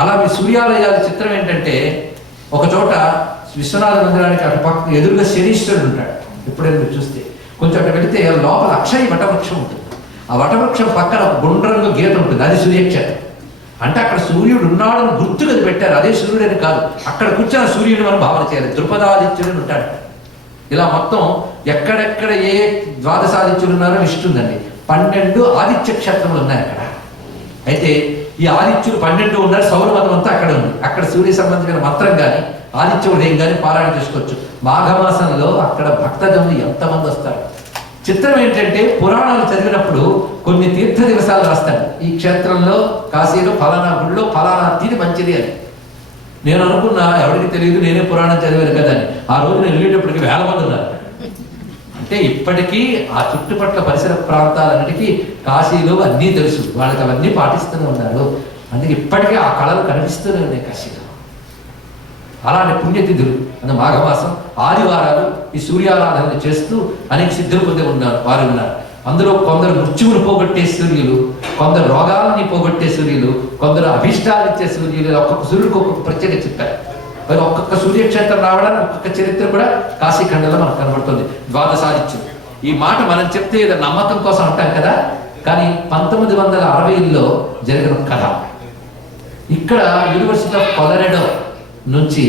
అలా మీ సూర్యాలయాల చిత్రం ఏంటంటే ఒక చోట విశ్వనాథ మందిరానికి అటు పక్క ఎదురుగా శనీశ్వరుడు ఉంటాడు. ఎప్పుడైనా మీరు చూస్తే కొంచెం అటు వెళితే లోపల అక్షయ వటవృక్షం ఉంటుంది. ఆ వటవృక్షం పక్కన ఒక గుండ్రంగా గీత ఉంటుంది, అది సూర్యక్షేత్రం. అంటే అక్కడ సూర్యుడు ఉన్నాడని గుర్తుగా పెట్టారు. అదే సూర్యుడని కాదు, అక్కడ కూర్చొని సూర్యుడు మనం భావన చేయాలి. ద్రుపదాదిత్యుడు ఉంటాడు. ఇలా మొత్తం ఎక్కడెక్కడ ఏ ద్వాదశాదిత్యులు ఉన్నారో లిస్ట్ ఉందండి. 12 ఆదిత్య క్షేత్రములు ఉన్నాయి అక్కడ. అయితే ఈ ఆదిత్యులు 12 ఉన్నారు. సౌర మతం అంతా అక్కడ ఉంది. అక్కడ సూర్య సంబంధమైన మంత్రం కానీ ఆదిత్య ఉదయం కానీ పారాయణ చేసుకోవచ్చు. మాఘమాసంలో అక్కడ భక్తజనులు ఎంతమంది వస్తారు. చిత్రం ఏంటంటే పురాణాలు చదివినప్పుడు కొన్ని తీర్థ దివసాలు రాస్తాడు. ఈ క్షేత్రంలో కాశీలో ఫలానా గుడిలో ఫలానా తీరి మంచిది అని. నేను అనుకున్నా ఎవరికి తెలియదు, నేనే పురాణం చదివాను కదా అని. ఆ రోజు నేను వెళ్ళేటప్పటికి 1000 మంది ఉన్నారు. అంటే ఇప్పటికీ ఆ చుట్టుపక్కల పరిసర ప్రాంతాలన్నిటికీ కాశీలో అన్నీ తెలుసు, వాళ్ళకి అవన్నీ పాటిస్తూనే ఉన్నారు. అందుకే ఇప్పటికీ ఆ కళలు కనిపిస్తూనే ఉన్నాయి కాశీలో. అలాంటి పుణ్యతిథులు అంటే మాఘమాసం ఆదివారాలు ఈ సూర్యారాధన చేస్తూ అనేక సిద్ధులు పొంది వారు ఉన్నారు. అందులో కొందరు మృత్యువును పోగొట్టే సూర్యులు, కొందరు రోగాలని పోగొట్టే సూర్యులు, కొందరు అభిష్టాలు ఇచ్చే సూర్యులు. ఒక్కొక్క సూర్యుడికి ఒక్కొక్క ప్రత్యేక చెప్పారు. మరి ఒక్కొక్క సూర్యక్షేత్రం రావడానికి ఒక్కొక్క చరిత్ర కూడా కాశీఖండంలో మనకు కనబడుతుంది. ద్వాదశాదిత్యం ఈ మాట మనం చెప్తే ఏదో నమ్మకం కోసం అంటాం కదా, కానీ 1960లో జరిగిన కథ. ఇక్కడ యూనివర్సిటీ ఆఫ్ కొలరెడో నుంచి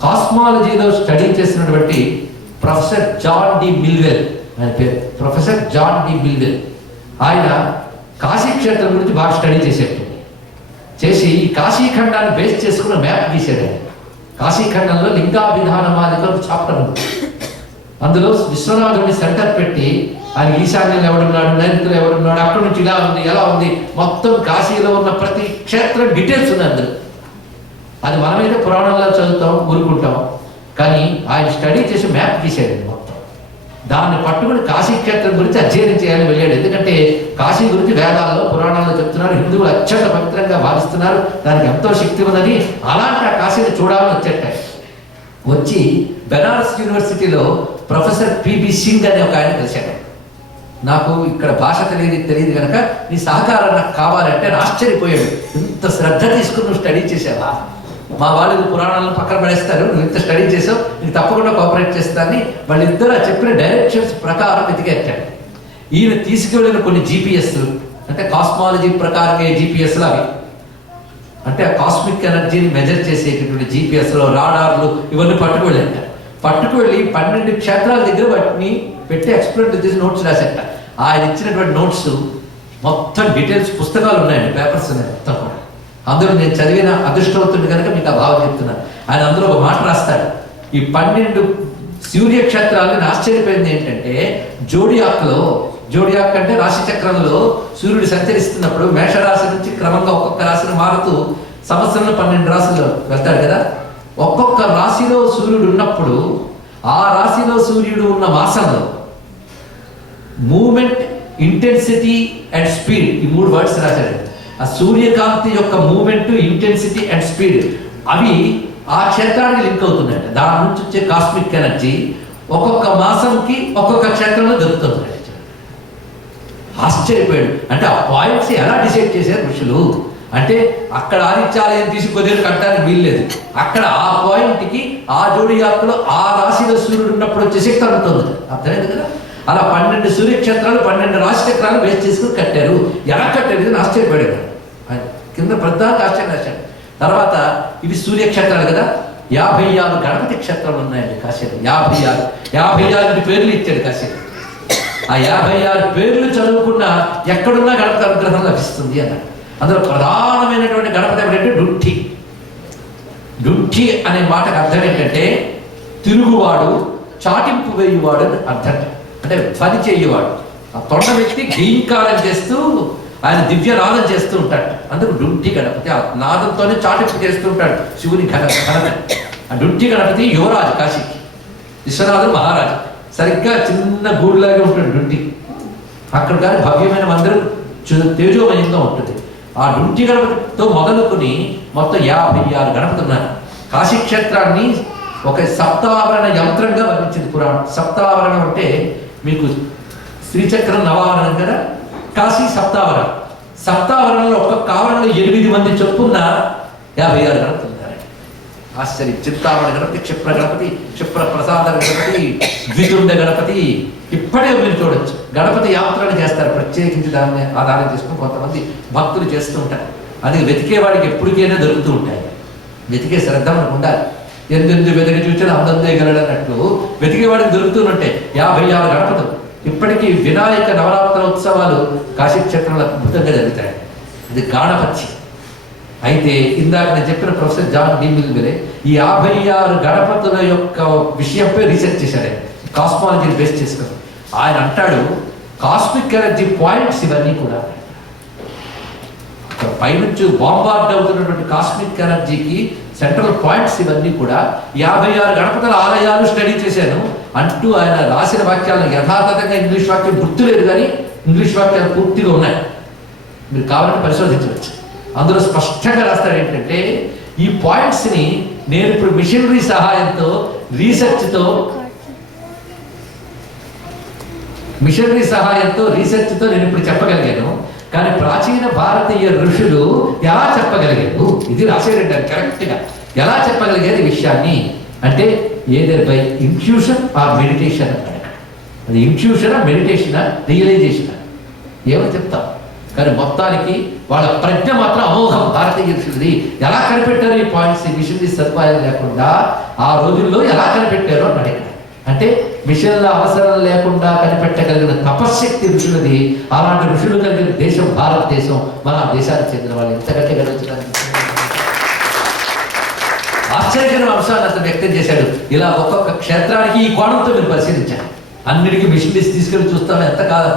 కాస్మాలజీలో స్టడీ చేసినటువంటి ప్రొఫెసర్ జాన్ డి మిల్వెల్, ఆయన పేరు ప్రొఫెసర్ జాన్ డి మిల్వెల్. ఆయన కాశీ క్షేత్రం గురించి బాగా స్టడీ చేసి ఈ కాశీఖండాన్ని బేస్ చేసుకున్న మ్యాప్ గీశాడు. కాశీఖండంలో లింగాభిధానమాదిక చాప్టర్ ఉంది. అందులో విశ్వనాథుడిని సెంటర్ పెట్టి ఆయన ఈశాన్యంలో ఎవడున్నాడు, నైరుతిలో ఎవడున్నాడు, అక్కడి నుంచి ఇలా ఉంది ఎలా ఉంది, మొత్తం కాశీలో ఉన్న ప్రతి క్షేత్రం డీటెయిల్స్ ఉన్నాయి అందులో. అది మనమైతే పురాణంలో చదువుతాం ఊరుకుంటాం, కానీ ఆయన స్టడీ చేసి మ్యాప్ గీసాడు మొత్తం. దాన్ని పట్టుకుని కాశీక్షేత్రం గురించి అధ్యయనం చేయాలని వెళ్ళాడు. ఎందుకంటే కాశీ గురించి వేదాల్లో పురాణాల్లో చెప్తున్నారు, హిందువులు అత్యంత పవిత్రంగా భావిస్తున్నారు, దానికి ఎంతో శక్తి ఉన్నది. అలాంటి ఆ కాశీని చూడాలని వచ్చేట. వచ్చి బెనారస్ యూనివర్సిటీలో ప్రొఫెసర్ పిబి సింగ్ అనే ఒక ఆయన కలిశాడు. నాకు ఇక్కడ భాష తెలియదు కనుక నీ సహకారం నాకు కావాలంటే ఆశ్చర్యపోయాడు. ఇంత శ్రద్ధ తీసుకుని నువ్వు స్టడీ చేసావా, మా వాళ్ళు పురాణాలను పక్కన పడేస్తారు, నువ్వు ఇంత స్టడీ చేసావు, నీకు తప్పకుండా కోఆపరేట్ చేస్తానని వాళ్ళిద్దరు చెప్పిన డైరెక్షన్స్ ప్రకారం వెతికెట్టాడు. ఈయన తీసుకువెళ్ళిన కొన్ని జీపీఎస్లు అంటే కాస్మాలజీ ప్రకారంగా జీపీఎస్లు అవి అంటే ఆ కాస్మిక్ ఎనర్జీని మెజర్ చేసేటటువంటి జీపీఎస్లో రాడార్లు ఇవన్నీ పట్టుకువెళ్ళాడు. పట్టుకువెళ్ళి 12 క్షేత్రాల దగ్గర వాటిని పెట్టి ఎక్స్పెరిమెంట్ చేసి నోట్స్ రాశాట. ఆయన ఇచ్చినటువంటి నోట్స్ మొత్తం డీటెయిల్స్ పుస్తకాలు ఉన్నాయండి, పేపర్స్ ఉన్నాయి మొత్తం. అందులో నేను చదివిన అదృష్టవంతుడు కనుక మీకు ఆ భావం చెప్తున్నాను. ఆయన అందులో ఒక మాట రాస్తాడు. ఈ 12 సూర్యక్షేత్రాలను ఆశ్చర్యపోయింది ఏంటంటే జోడియాక్ అంటే రాశి చక్రంలో సూర్యుడు సంచరిస్తున్నప్పుడు మేషరాశి నుంచి క్రమంగా ఒక్కొక్క రాశిని మారుతూ సంవత్సరంలో 12 రాశులు వెళ్తాడు కదా. ఒక్కొక్క రాశిలో సూర్యుడు ఉన్నప్పుడు ఆ రాశిలో సూర్యుడు ఉన్న మాసంలో మూమెంట్, ఇంటెన్సిటీ అండ్ స్పీడ్, ఈ 3 వర్డ్స్ రాశాడు. ఆ సూర్యకాంతి యొక్క మూమెంట్, ఇంటెన్సిటీ అండ్ స్పీడ్ అవి ఆ క్షేత్రానికి లింక్ అవుతున్నాయంట. దాని నుంచి వచ్చే కాస్మిక్ ఎనర్జీ ఒక్కొక్క మాసంకి ఒక్కొక్క క్షేత్రంలో దొరుకుతుంది. ఆశ్చర్యపోయాడు. అంటే ఆ పాయింట్స్ ఎలా డిసైడ్ చేశారు ఋషులు అంటే అక్కడ ఆదిత్యాలయం తీసుకొదేరు కట్టడానికి వీల్లేదు. అక్కడ ఆ పాయింట్కి ఆ జోడియాక్లో ఆ రాశిలో సూర్యుడు ఉన్నప్పుడు వచ్చే శక్తి ఉంటుంది. అర్థమైంది కదా. అలా 12 సూర్యక్షేత్రాలు 12 రాశి చక్రాలు వేస్ట్ చేసుకుని కట్టారు. ఎలా కట్టారు అని ఆశ్చర్యపడాడు. కింద ప్రధానికి ఆశ్చర్యం రాశాడు. తర్వాత ఇవి సూర్యక్షేత్రాలు కదా, 56 గణపతి క్షేత్రాలు ఉన్నాయండి కాశీలో. 56 పేర్లు ఇచ్చాడు కాశీలో. ఆ 56 పేర్లు చదువుకున్న ఎక్కడున్నా గణపతి అనుగ్రహం లభిస్తుంది అన్నాడు. అందులో ప్రధానమైనటువంటి గణపతి ఏమిటంటే డుంఠి అనే మాటకు అర్థం ఏంటంటే తిరుగువాడు, చాటింపు వేయువాడు అని అర్థం. అంటే పని చేయవాడు. ఆ తొండ వ్యక్తి గీంకారం చేస్తూ ఆయన దివ్య నాదం చేస్తూ ఉంటాడు. అందుకు డుంఠి గణపతి. ఆ నాదంతోనే చాటింపు చేస్తూ ఉంటాడు శివుని ఘనత. ఆ డుంఠి గణపతి యువరాజు కాశీకి, విశ్వనాథుడు మహారాజు. సరిగ్గా చిన్న గూడులాగే ఉంటుంది డుంఠి. అక్కడ కానీ భవ్యమైన మందిరం తేజోమయంగా ఉంటుంది. ఆ డుంఠి గణపతితో మొదలుకొని మొత్తం 56 గణపతి ఉన్నారు. కాశీక్షేత్రాన్ని ఒక సప్తావరణ యంత్రంగా వర్ణించింది పురాణం. సప్తావరణం అంటే మీకు శ్రీచక్రం నవావరణం కదా, కాశీ సప్తావరణం. సప్తావరణలో ఒక్కొక్క ఆవరణలో 8 మంది చొప్పున 56 గణపతులు ఉన్నారండి. ఆశ్చర్యం. చింతామణి గణపతి, క్షిప్ర గణపతి, క్షిప్ర ప్రసాద గణపతి, ద్వితుండ గణపతి, ఇప్పటికే మీరు చూడొచ్చు. గణపతి యాత్రలు చేస్తారు, ప్రత్యేకించి దాన్ని ఆధారం చేసుకుని కొంతమంది భక్తులు చేస్తూ ఉంటారు. అది వెతికేవాడికి ఎప్పటికైనా దొరుకుతూ ఉంటాయి. వెతికే శ్రద్ధ మనకు ఉండాలి. ఎందెందు వెతికి చూసినా అందందే గలడన్నట్లు వెతికేవాడికి దొరుకుతూనుంటాయి. 56 గణపతులు. ఇప్పటికీ వినాయక నవరాత్ర ఉత్సవాలు కాశీక్షేత్రంలో అద్భుతంగా జరుగుతాయి. అది గణపతి. అయితే ఇందాక నేను చెప్పిన ప్రొఫెసర్ జాన్ డి మిల్విలే ఈ 56 గణపతుల యొక్క విషయంపై రీసెర్చ్ చేశాడు. కాస్మాలజీని బేస్ చేసుకుని ఆయన అంటాడు, కాస్మిక్ ఎనర్జీ పాయింట్స్ ఇవన్నీ కూడా పైనుంచి బాంబార్డ్ అవుతున్నటువంటి కాస్మిక్ ఎనర్జీకి సెంట్రల్ పాయింట్స్ ఇవన్నీ కూడా 56 గణపతుల ఆలయాలు స్టడీ చేశాను అంటూ ఆయన రాసిన వాక్యాలను యథాతథంగా ఇంగ్లీష్ వాక్యం గుర్తులేదు, కానీ ఇంగ్లీష్ వాక్యాలు పూర్తిగా ఉన్నాయి. మీరు కావాలంటే పరిశోధించవచ్చు. అందులో స్పష్టంగా రాస్తాడు ఏంటంటే, ఈ పాయింట్స్ని నేను ఇప్పుడు మిషనరీ సహాయంతో రీసెర్చ్తో నేను ఇప్పుడు చెప్పగలిగాను. కానీ ప్రాచీన భారతీయ ఋషులు ఎలా చెప్పగలిగారు? ఇది రాసేటండి కరెక్ట్గా. ఎలా చెప్పగలిగేది విషయాన్ని అంటే either by intuition or meditation అంటాడు. అది ఇంట్యూషనా, మెడిటేషనా, రియలైజేషనా ఏమని చెప్తాం. కానీ మొత్తానికి వాళ్ళ ప్రజ్ఞ మాత్రం అమోఘం. భారతీయ ఋషులది ఎలా కనిపెట్టారు ఈ పాయింట్స్? మిషనరీ సదుపాయం లేకుండా ఆ రోజుల్లో ఎలా కనిపెట్టారో అన్నాడు ఇక్కడ. అంటే మిషన్ల అవసరం లేకుండా కనిపెట్టగలిగిన తపశ్శక్తి ఋషులది. అలాంటి ఋషులు కలిగిన దేశం భారతదేశం. మన దేశానికి చెందిన వాళ్ళు ఎంతకంటే గర్వించడానికి ఆశ్చర్యకరమైన అంశాన్ని అతను వ్యక్తం చేశాడు. ఇలా ఒక్కొక్క క్షేత్రానికి ఈ కోణంతో మీరు పరిశీలించారు. అన్నిటికీ మిషనరీస్ తీసుకెళ్ళి చూస్తాం ఎంత కాదు.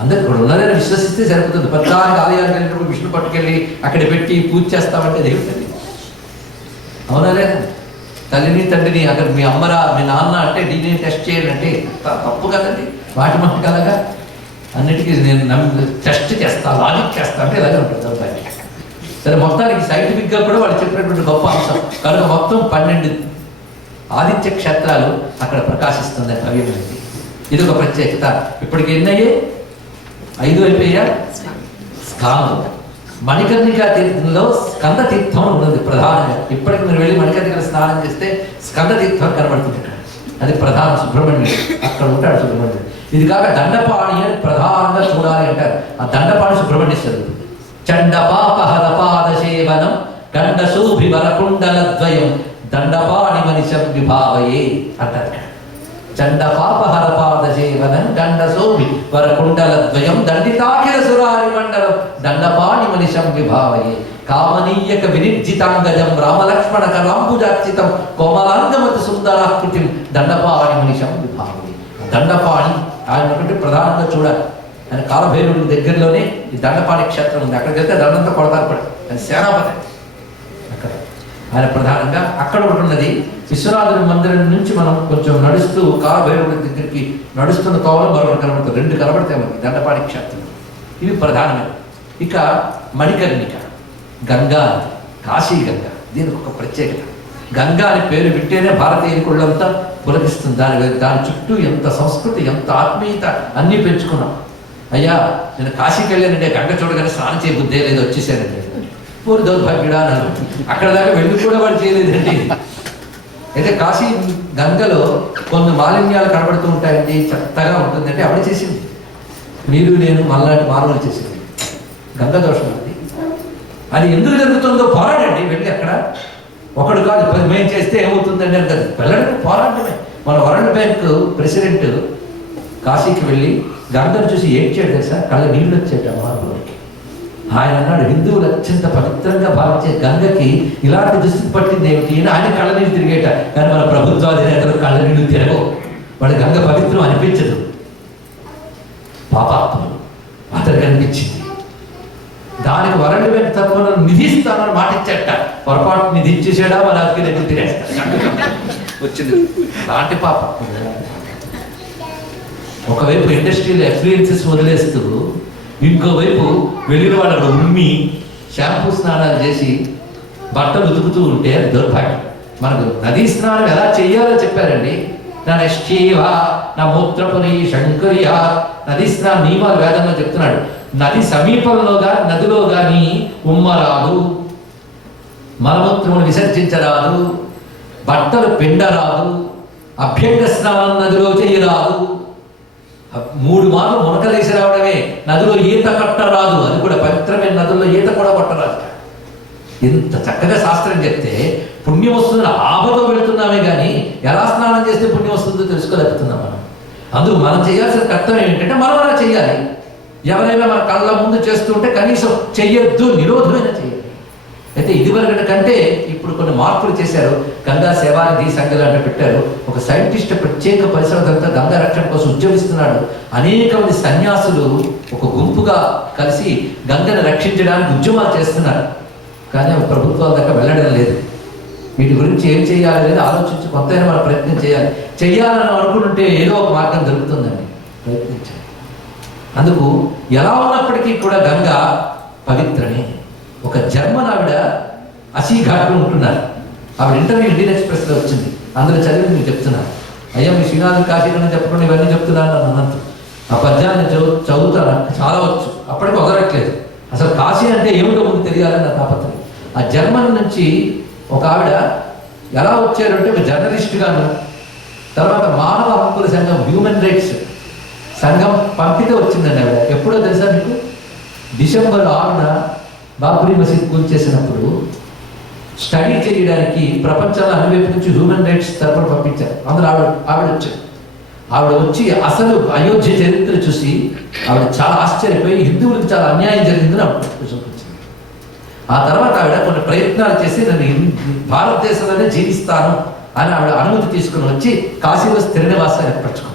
అందరికి ఇప్పుడు ఉన్నదని విశ్వసిస్తే సరిపోతుంది. ప్రధానికి ఆలయానికి వెళ్ళినప్పుడు విష్ణు పట్టుకెళ్ళి అక్కడ పెట్టి పూజ చేస్తామంటే దేవుడి అవునా లేదా? తల్లిని తండ్రిని అక్కడ మీ అమ్మరా మీ నాన్న అంటే DNA టెస్ట్ చేయండి అంటే తప్పు కదండి. వాటి మాట కలగా అన్నిటికీ నేను టెస్ట్ చేస్తా, లాజిక్ చేస్తా అంటే ఇలాగే ఉంటుంది అబ్బాయి. సరే, మొత్తానికి సైంటిఫిక్గా కూడా వాళ్ళు చెప్పినటువంటి గొప్ప అంశం కనుక మొత్తం 12 ఆదిత్య క్షేత్రాలు అక్కడ ప్రకాశిస్తుంది కవ్యమైంది. ఇది ఒక ప్రత్యేకత. ఇప్పటికి ఎన్నయ్యే? 5 అయిపోయా. స్కాందం, మణికర్ణికా తీర్థంలో స్కంద తీర్థం ఉన్నది ప్రధానంగా. ఇప్పటికి మీరు వెళ్ళి మణికర్ణికలో స్నానం చేస్తే స్కంద తీర్థం కనబడుతుంది. అది ప్రధాన సుబ్రహ్మణ్యుడు, అక్కడ ఉంటాడు సుబ్రహ్మణ్యుడు. ఇది కాక దండపాణి అని ప్రధానంగా చూడాలి అంటారు. ఆ దండపాణి సుబ్రహ్మణ్యేశ్వరుడు. చండపాపహరపాద సేవనం గండశోభి వరకుండలద్వయం దండపాణి మనిషం విభావయే అంటారు. చండపాపహరపాద సేవనం గండశోభి వరకుండలద్వయం దండితాఖిల సురారి మండలం దండపాణి మనిషం విభావయే కామనీయక వినిర్జితాంగజం రామలక్ష్మణ కలాంబుజార్చితం కోమలాంగమతి సుందరాకృతిం దండపాణి మనిషం విభావయే. దండపాణి ఆయన ఒకటి ప్రధానంగా చూడాలి. ఆయన కాలభైరవుడి దగ్గరలోనే ఈ దండపాణి క్షేత్రం ఉంది. అక్కడికి వెళ్తే దండంతో కొడతారు కూడా. ఆయన సేనాపతి అక్కడ. ఆయన ప్రధానంగా అక్కడ ఒకటి ఉన్నది. విశ్వనాథుని మందిరం నుంచి మనం కొంచెం నడుస్తూ కాలభైరవుడి దగ్గరికి నడుస్తున్న తోవలో మరొకటి కనబడుతుంది. 2 కనబడతాయి మనకి దండపాణి క్షేత్రం. ఇవి ప్రధానమైన. ఇక మణికర్ణిక, గంగా, కాశీ గంగా, దీనికి ఒక ప్రత్యేకత. గంగా అని పేరు వింటేనే భారతీయులంతా పులకిస్తుంది. దాని చుట్టూ ఎంత సంస్కృతి, ఎంత ఆత్మీయత అన్నీ పెంచుకున్నాం. అయ్యా నేను కాశీకి వెళ్ళానంటే గంగ చూడగానే స్నానం చేయబుద్దే లేదు, వచ్చేసానండి. పూరి దౌర్భాగ్యుడా అన్నాను. అక్కడ దాకా వెళ్ళి కూడా వాడు చేయలేదండి. అయితే కాశీ గంగలో కొన్ని మాలిన్యాలు కనబడుతూ ఉంటాయండి, చెత్తగా ఉంటుందంటే ఆవిడ చేసింది. మీరు నేను మళ్ళాంటి మార్పులు చేసింది. గంగ దోషం అది. అది ఎందుకు జరుగుతుందో పోరాడండి. వెళ్ళి అక్కడ ఒకడు కాదు 10 మేము చేస్తే ఏమవుతుందండి అని కదా వెళ్ళడం పోరాడమే. మన వరల్డ్ బ్యాంక్ ప్రెసిడెంట్ కాశీకి వెళ్ళి గంగను చూసి ఏడ్చాడు తెలుసా, కళ్ళ నీళ్ళు వచ్చేట మహాత్ముడికి. ఆయన అన్నాడు, హిందువులు అత్యంత పవిత్రంగా భావించే గంగకి ఇలాంటి దుస్థితి పట్టింది ఏమిటి? ఆయన కళ్ళ నీళ్ళు తిరిగేట. కానీ మన ప్రభుత్వాధినేతలు కళ్ళ నీళ్ళు తిరగవు. వాడు గంగ పవిత్రం అనిపించదు. పాపాత్ములు అతనికి అనిపించింది. దానికి వరల్డ్ బ్యాంక్ తరఫున నిధి ఇస్తానని మాట ఇచ్చాట. పొరపాటు నిధి ఇచ్చేసాడా మన అతికి దగ్గర తినేస్తాడు. వచ్చింది అలాంటి పాపం. ఒకవైపు ఇండస్ట్రియల్ ఎఫ్లుయెన్సెస్ వదిలేస్తూ ఇంకోవైపు వెళ్ళిన వాళ్ళు అక్కడ ఉమ్మి షాంపూ స్నానాలు చేసి బట్టలు ఉతుకుతూ ఉంటే దుర్భాగ్యం. మనకు నదీ స్నానం ఎలా చెయ్యాలో చెప్పారండి. నా నిశ్చీవ నా మూత్రపురి శంకర్య నదీ స్నాన నియమాలు వేదంలో చెప్తున్నాడు. నది సమీపంలోగా నదిలో కానీ ఉమ్మరాదు. మలమూత్రమును విసర్జించరాదు, బట్టలు పిండరాదు, అభ్యంగ స్నానం నదిలో చేయరాదు. 3 మార్లు మునకలేసి రావడమే, నదిలో ఈత కొట్టరాదు. అది కూడా పవిత్రమైన నదుల్లో ఈత కూడా కొట్టరాదు. ఇంత చక్కగా శాస్త్రం చెప్తే పుణ్యం వస్తుందని ఆపద వెళుతున్నామే కానీ ఎలా స్నానం చేస్తే పుణ్యం వస్తుందో తెలుసుకోలేకపోతున్నాం మనం. అందుకు మనం చేయాల్సిన కర్తవ్యం ఏంటంటే మనం అలా చేయాలి. ఎవరైనా మన కళ్ళ ముందు చేస్తుంటే కనీసం చెయ్యొద్దు, నిరోధమైన చేయాలి. అయితే ఇదివరకటి కంటే ఇప్పుడు కొన్ని మార్పులు చేశారు. గంగా సేవానిధి సంఘాలు అంటే పెట్టారు. ఒక సైంటిస్ట్ ప్రత్యేక పరిశోధనతో గంగా రక్షణ కోసం ఉద్యమిస్తున్నాడు. అనేక మంది సన్యాసులు ఒక గుంపుగా కలిసి గంగను రక్షించడానికి ఉద్యమాలు చేస్తున్నారు. కానీ అవి ప్రభుత్వాల దాకా వెళ్ళడం లేదు. వీటి గురించి ఏం చేయాలి అనేది ఆలోచించి కొత్తైనా మనం ప్రయత్నం చేయాలి. చెయ్యాలని అనుకుంటుంటే ఏదో ఒక మార్గం దొరుకుతుందండి, ప్రయత్నించాలి. అందుకు ఎలా ఉన్నప్పటికీ కూడా గంగా పవిత్రమే. ఒక జర్మన్ ఆవిడ అసీఘాట్లో ఉంటున్నారు. ఆవిడ ఇంటర్వ్యూ ఇండియన్ ఎక్స్ప్రెస్లో వచ్చింది. అందులో చదివి మీకు చెప్తున్నాను. అయ్యా మీ శ్రీనాథ్ కాశీకరణ చెప్పకుండా ఇవన్నీ చెప్తున్నాను అన్నంత. ఆ పద్యాన్ని చదువుతాను, చాలా వచ్చు. అప్పటికి వదలట్లేదు. అసలు కాశీ అంటే ఏమిటో ముందు తెలియాలని నా తాపత్రయం. ఆ జర్మన్ నుంచి ఒక ఆవిడ ఎలా వచ్చారంటే ఒక జర్నలిస్ట్గాను, తర్వాత మానవ హక్కుల సంఘం హ్యూమన్ రైట్స్ సంఘం పంపితే వచ్చిందండి ఆవిడ. ఎప్పుడో తెలుసా మీకు? డిసెంబర్ 6న బాబ్రీ మసీద్ కూల్చేసినప్పుడు స్టడీ చేయడానికి ప్రపంచంలో అన్ని వైపు నుంచి హ్యూమన్ రైట్స్ తరపున పంపించారు. అందులో ఆవిడ వచ్చారు. ఆవిడ వచ్చి అసలు అయోధ్య చరిత్ర చూసి ఆవిడ చాలా ఆశ్చర్యపోయి హిందువులకు చాలా అన్యాయం జరిగిందని ఆవిడ చూపించింది. ఆ తర్వాత ఆవిడ కొన్ని ప్రయత్నాలు చేసి నేను భారతదేశంలోనే జీవిస్తాను అని ఆవిడ అనుమతి తీసుకుని వచ్చి కాశీలో స్థిర నివాసాన్ని ఏర్పరచుకుంది.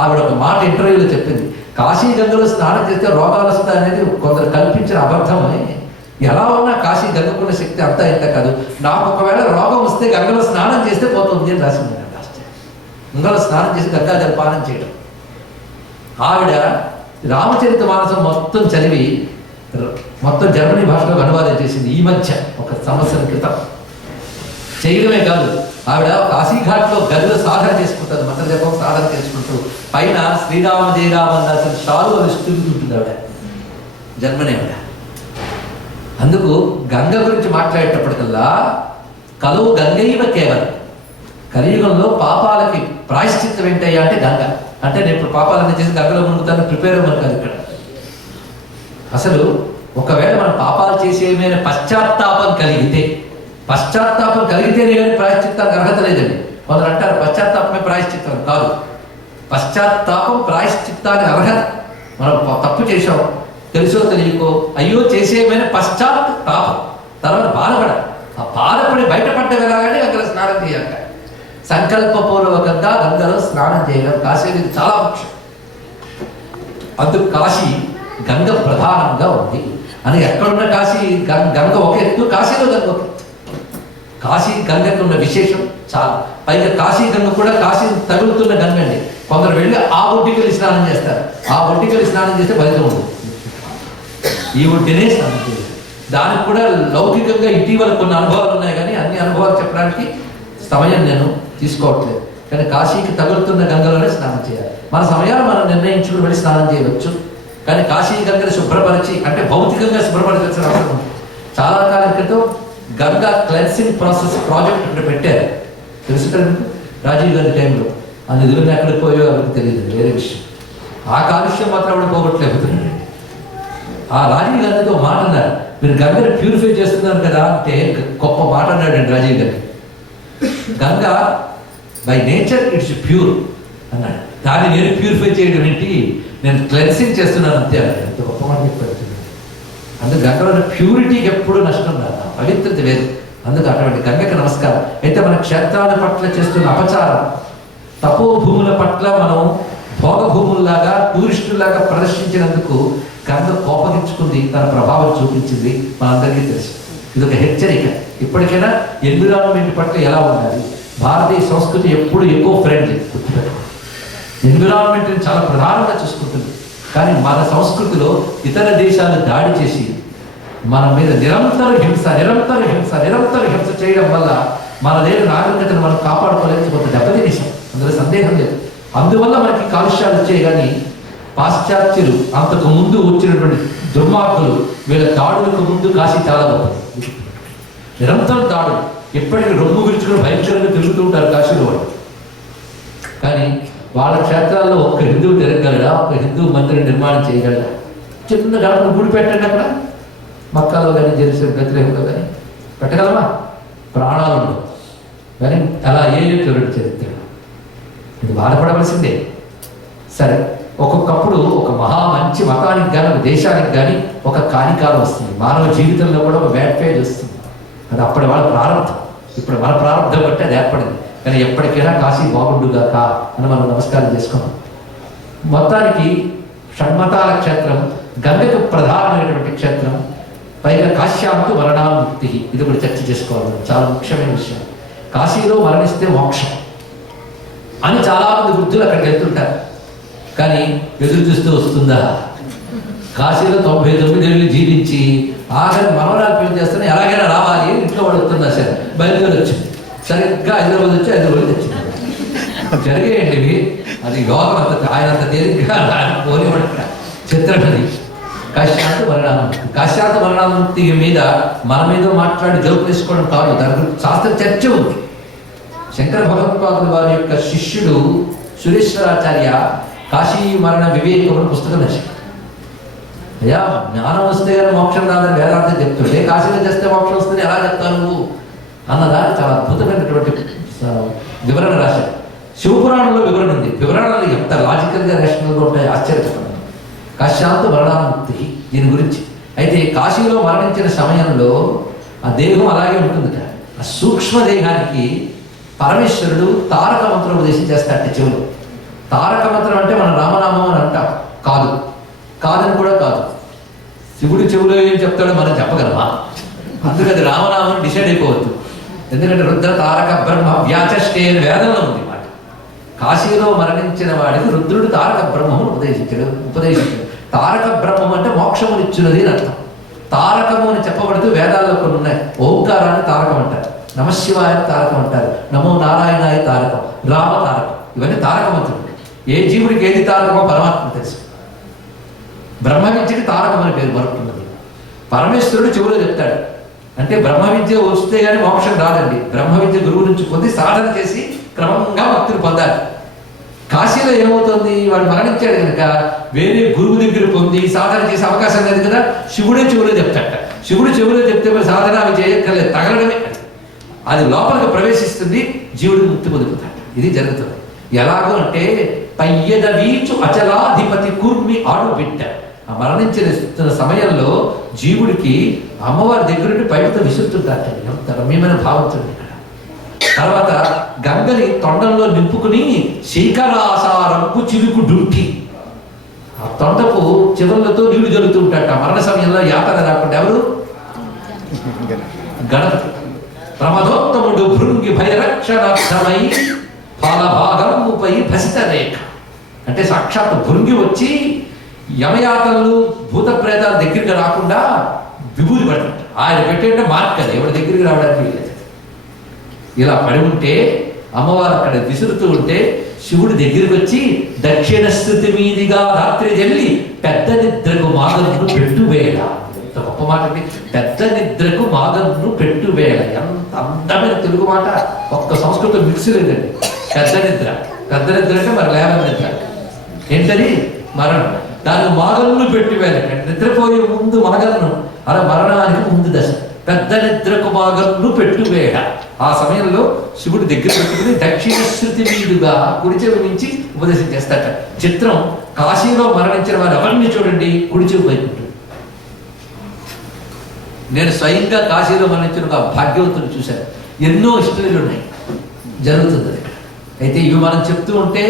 ఆవిడ ఒక మాట ఇంటర్వ్యూలో చెప్పింది, కాశీ గంగలో స్నానం చేస్తే రోగాలు వస్తాయనేది కొందరు కల్పించిన అబద్ధమే. ఎలా ఉన్నా కాశీ గంగకున్న శక్తి అంతా ఇంత కాదు. నాకు ఒకవేళ రోగం వస్తే గంగలో స్నానం చేస్తే పోతుంది అని రాసింది. గంగలో స్నానం చేసి గంగా జలపానం చేయడం. ఆవిడ రామచరిత మానసం మొత్తం చదివి మొత్తం జర్మనీ భాషలో అనువాదం చేసింది ఈ మధ్య 1 సంవత్సరం క్రితం. చేయడమే కాదు, ఆవిడ కాశీఘాట్లో గదిలో సాధన చేసుకుంటుంది. మంత్ర జపం సాధన చేసుకుంటూ పైన శ్రీరామ జయరామ అసలు షాలు విస్తుంటుంది ఆవిడ, జర్మనీ ఆవిడ. అందుకు గంగ గురించి మాట్లాడేటప్పటికల్లా కలువు గంగైవ కేవలం. కలియుగంలో పాపాలకి ప్రాయశ్చిత్తం ఏంటయ్యా అంటే గంగ. అంటే నేను ఇప్పుడు పాపాలన్నీ చేసి గంగలో మునుగుతాను ప్రిపేర్ అవ్వను కాదు ఇక్కడ. అసలు ఒకవేళ మనం పాపాలు చేసి ఏమైనా పశ్చాత్తాపం కలిగితేనే కానీ ప్రాయశ్చిత్తానికి అర్హత లేదండి. కొందరు అంటారు పశ్చాత్తాపమే ప్రాయశ్చిత్తం కాదు. పశ్చాత్తాపం ప్రాయశ్చిత్తానికి అర్హత. మనం తప్పు చేసాం, తెలుసో తెలియకో, అయ్యో చేసేమైనా పశ్చాత్తాపం, తర్వాత బాధపడాలి. ఆ బాధపడి బయటపడ్డ వెళ్ళగానే గంగలో స్నానం చేయాలి. సంకల్పపూర్వకంగా గంగలో స్నానం చేయడం కాశీకి చాలా ముఖ్యం. అందుకు కాశీ గంగ ప్రధానంగా ఉంది అని ఎక్కడున్న కాశీ గంగ ఒక ఎత్తు, కాశీలో గంగ ఒక ఎత్తు. కాశీ గంగకు ఉన్న విశేషం చాలా. పైగా కాశీ గంగ కూడా కాశీ తగులుతున్న గంగ అండి. కొందరు వెళ్ళి ఆ ఒడ్డుకెళ్ళి స్నానం చేస్తారు. ఆ ఒడ్డుకెళ్ళి స్నానం చేస్తే ఫలితం ఉంటుంది. ఈ ఒడ్డునే స్నానం చేయాలి. దానికి కూడా లౌకికంగా ఇటీవల కొన్ని అనుభవాలు ఉన్నాయి, కానీ అన్ని అనుభవాలు చెప్పడానికి సమయం నేను తీసుకోవట్లేదు. కానీ కాశీకి తగులుతున్న గంగలోనే స్నానం చేయాలి. మన సమయాలు మనం నిర్ణయించుకుని వెళ్ళి స్నానం చేయవచ్చు. కానీ కాశీ గంగని శుభ్రపరిచి, అంటే భౌతికంగా శుభ్రపరచాల్సిన అవసరం ఉంది. చాలా కాలం క్రితం గంగా క్లెన్సింగ్ ప్రాజెక్ట్ ఇక్కడ పెట్టారు, తెలుసు కదా రాజీవ్ గాంధీ టైంలో. ఆ నిధులను ఎక్కడికి పోయో ఎవరికి తెలియదు, వేరే విషయం. ఆ కాలుష్యం మాత్రం ఆవిడ పోగొట్టలేకపోతున్నాడు. ఆ రాజీవ్ గాంధీతో మాట అన్నారు, మీరు గంగని ప్యూరిఫై చేస్తున్నారు కదా అంటే గొప్ప మాట అన్నాడు Rajiv Gandhi. Ganga by nature it's pure అన్నాడు. దాన్ని నేను ప్యూరిఫై చేయడం ఏంటి, నేను క్లెన్సింగ్ చేస్తున్నాను అంతే అన్నాడు. ఎంత గొప్ప మాట చెప్పాడు. అందుకు గంగలో ప్యూరిటీకి ఎప్పుడు నష్టం రాదు, పవిత్రత వేరు. అందుకు అటువంటి గంగకి నమస్కారం. అయితే మన క్షేత్రాల పట్ల చేస్తున్న అపచారం, తపోభూముల పట్ల మనం భోగభూముల్లాగా టూరిస్టులాగా ప్రదర్శించినందుకు గంగ కోపగించుకుంది, తన ప్రభావం చూపించింది, మనందరికీ తెలుసు. ఇది ఒక హెచ్చరిక. ఇప్పటికైనా ఎన్విరాన్మెంట్ పట్ల ఎలా ఉండాలి. భారతీయ సంస్కృతి ఎప్పుడు ఎక్కువ ఫ్రెండ్లీ, గుర్తుపెట్టుకోండి. ఎన్విరాన్మెంట్ని చాలా ప్రధానంగా చూసుకుంటుంది. కానీ మన సంస్కృతిలో ఇతర దేశాలు దాడి చేసి మన మీద నిరంతర హింస చేయడం వల్ల మన దగ్గర నాగరికతను మనం కాపాడుకోలేకపోతే దెబ్బతినేసాం, అందులో సందేహం లేదు. అందువల్ల మనకి కాలుష్యాలు వచ్చాయి. కానీ పాశ్చాత్యులు అంతకు ముందు వచ్చినటువంటి దుర్మార్గులు వీళ్ళ దాడులకు ముందు కాశీ చాలా గొప్పది. నిరంతరం దాడులు, ఎప్పటికీ రొమ్ము విరుచుకుని భయంకరంగా తిరుగుతూ ఉంటారు కాశీలో వాళ్ళు. కానీ వాళ్ళ క్షేత్రాల్లో ఒక్క హిందువు తిరగలడా, ఒక హిందూ మందిరం నిర్మాణం చేయగలడా? చిన్న గడపను గుడి పెట్టండి అక్కడ, మక్కాలో కానీ జెరూసలేం బెత్లెహేంలో కానీ పెట్టగలమా? ప్రాణాలు కానీ అలా చూడండి చరిత్ర. ఇది బాధపడవలసిందే. సరే, ఒక్కొక్కప్పుడు ఒక మంచి మతానికి కానీ ఒక దేశానికి కానీ ఒక కాలికాలం వస్తుంది. మానవ జీవితంలో కూడా ఒక బ్యాడ్ పేజ్ వస్తుంది. అది అప్పటి వాళ్ళ ప్రారంభం. ఇప్పుడు మన ప్రారంభం బట్టి అది ఏర్పడింది. కానీ ఎప్పటికైనా కాశీ బాగుండుగాక అని మనం నమస్కారం చేసుకున్నాం. మొత్తానికి షణ్మతాల క్షేత్రం, గంగకు ప్రధానమైనటువంటి క్షేత్రం, పైగా కాశ్యాంతు మరణాముక్తి. ఇది కూడా చర్చ చేసుకోవాలి, చాలా ముఖ్యమైన విషయం. కాశీలో మరణిస్తే మోక్షం అని చాలామంది వృద్ధులు అక్కడికి వెళ్తుంటారు. కానీ ఎదురు చూస్తూ వస్తుందా? కాశీలో 99 ఏళ్ళు జీవించి ఆఖరి మనవరాలు పెళ్లి చేస్తేనే ఎలాగైనా రావాలి ఇంట్లో పడుతున్నా సరే బయలుదేరి వచ్చింది. సరిగ్గా హైదరాబాద్ వచ్చి 5 రోజులు తెచ్చింది. జరిగేయండి ఇవి. అది యోగం అంత ఆయన అంత తేలిగ్గా పోనివ్వడం చిత్రమది. కాశ్యాంత మరణాముక్తి మీద మన మీద మాట్లాడి జోకులు వేసుకోవడం కాదు, దాని గురించి శాస్త్ర చర్చ ఉంది. శంకర భగవత్పాదుల వారి యొక్క శిష్యుడు సురేశ్వరాచార్య కాశీ మరణ వివేకం పుస్తకం రాశాడు. అయ్యా, జ్ఞానం వస్తే కానీ మోక్షం రాదని వేదాంతం చెప్తుంటే కాశీలో చేస్తే మోక్షం వస్తుంది ఎలా చెప్తాను నువ్వు అన్నదాన్ని చాలా అద్భుతమైనటువంటి వివరణ రాశాడు. శివపురాణంలో వివరణ ఉంది. వివరణలు ఎంత లాజికల్గా రేషనల్గా ఉంటాయి, ఆశ్చర్యపడుతుంది. కాశ్యాంత మరణాముక్తి దీని గురించి. అయితే కాశీలో మరణించిన సమయంలో ఆ దేహం అలాగే ఉంటుంది. ఆ సూక్ష్మ దేహానికి పరమేశ్వరుడు తారక మంత్రం ఉపదేశం చేస్తాడు చెవులు. తారక మంత్రం అంటే మన రామనామం అని అంటాం, కాదని కూడా కాదు. శివుడి చెవులో ఏం చెప్తాడో మనం చెప్పగలమా? అందుకు అది రామనామం డిసైడ్ అయిపోవద్దు. ఎందుకంటే రుద్ర తారక బ్రహ్మ వ్యాచష్టే వేదంలో ఉంది మాట. కాశీలో మరణించిన వాడికి రుద్రుడు తారక బ్రహ్మమును ఉపదేశించాడు. తారక బ్రహ్మం అంటే మోక్షమునిచ్చున్నది అని అర్థం. తారకము అని చెప్పబడుతూ వేదాల్లో కొన్ని ఉన్నాయి. ఓంకారాన్ని తారకం అంటారు, నమశివాయ తారకం అంటారు, నమో నారాయణాయ తారకం, రామ తారకం. ఇవన్నీ తారక మంత్రులు. ఏ జీవుడికి ఏది తారకమో పరమాత్మ తెలుసు. బ్రహ్మ విద్యకి తారకం అని పేరు మరొకటి. పరమేశ్వరుడు చెవులో చెప్తాడు. అంటే బ్రహ్మ విద్య వస్తే కానీ మోక్షం రాదండి. బ్రహ్మ విద్య గురువు నుంచి పొంది సాధన చేసి క్రమంగా భక్తులు పొందాలి. కాశీలో ఏమవుతుంది, వాడు మరణించాడు కనుక వేరే గురువు దగ్గర పొంది సాధన చేసే అవకాశం లేదు కదా. శివుడే చెవులో చెప్తాట. శివుడు చెవులో చెప్తే మరి సాధన అవి చేయక్కర్లేదు, తగలడమే. అది లోపలికి ప్రవేశిస్తుంది, జీవుడు ముక్తి పొందుతాడు. ఇది జరుగుతుంది. ఎలాగో అంటే పయ్యద వీచు అచలాధిపతి కూర్మి ఆడు బిడ్డ. ఆ మరణించిన సమయంలో జీవుడికి అమ్మవారి దగ్గర నుండి బయటతో విసురుతుంటారు. ఎంత రమ్యమైన భావంతుంది. తర్వాత గంగని తొండంలో నింపుకుని శీకరాసారంపు చిలుకు డుంకి ఆ తొండపు చివరులతో నీళ్లు జరుగుతూ ఉంటాట. మరణ సమయంలో యాతన రాకుండా ఎవరు? గణపతి. ప్రమదోత్తముడు భృంగి భయరక్షణార్థమై పాలభాగముపై భసిత రేఖ. అంటే సాక్షాత్ భృంగి వచ్చి యమయాతనలు భూత ప్రేతాల దగ్గరికి రాకుండా విభూతి పడతాడు. ఆయన పెట్టే మార్క్ అది, ఎవరి దగ్గరికి రావడానికి వీలేదు. ఇలా పడి ఉంటే అమ్మవారు అక్కడ విసురుతూ ఉంటే శివుడి దగ్గరికి వచ్చి దక్షిణ స్థితి మీదిగా రాత్రి జల్లి పెద్ద నిద్రకు మాగన్ను పెట్టువేళ. ఎంత గొప్ప మాట అండి, పెద్ద నిద్రకు మాగన్ను పెట్టువేళ. ఎంత అందమైన తెలుగు మాట, ఒక్క సంస్కృతం మిక్స్ లేదండి. పెద్ద నిద్ర అంటే మరి లేవని నిద్ర ఏంటది? మరణం. దానికి మాగన్ను పెట్టువేళ. నిద్రపోయే ముందు మాగన్ను, అలా మరణానికి ముందు దశ. పెద్ద నిద్రకు మాగన్ను పెట్టువేళ. ఆ సమయంలో శివుడి దగ్గర పెట్టుకుని దక్షిణ శృతి మీదుగా కుడి చెవి నుంచి ఉపదేశం చేస్తాట. చిత్రం, కాశీలో మరణించిన వారు ఎవరిని చూడండి, కుడి చెవి వైపు. నేను స్వయంగా కాశీలో మరణించిన ఒక భాగ్యవంతుడు చూశాను. ఎన్నో హిస్టరీలు ఉన్నాయి, జరుగుతుంది అది. అయితే ఇవి మనం చెప్తూ ఉంటే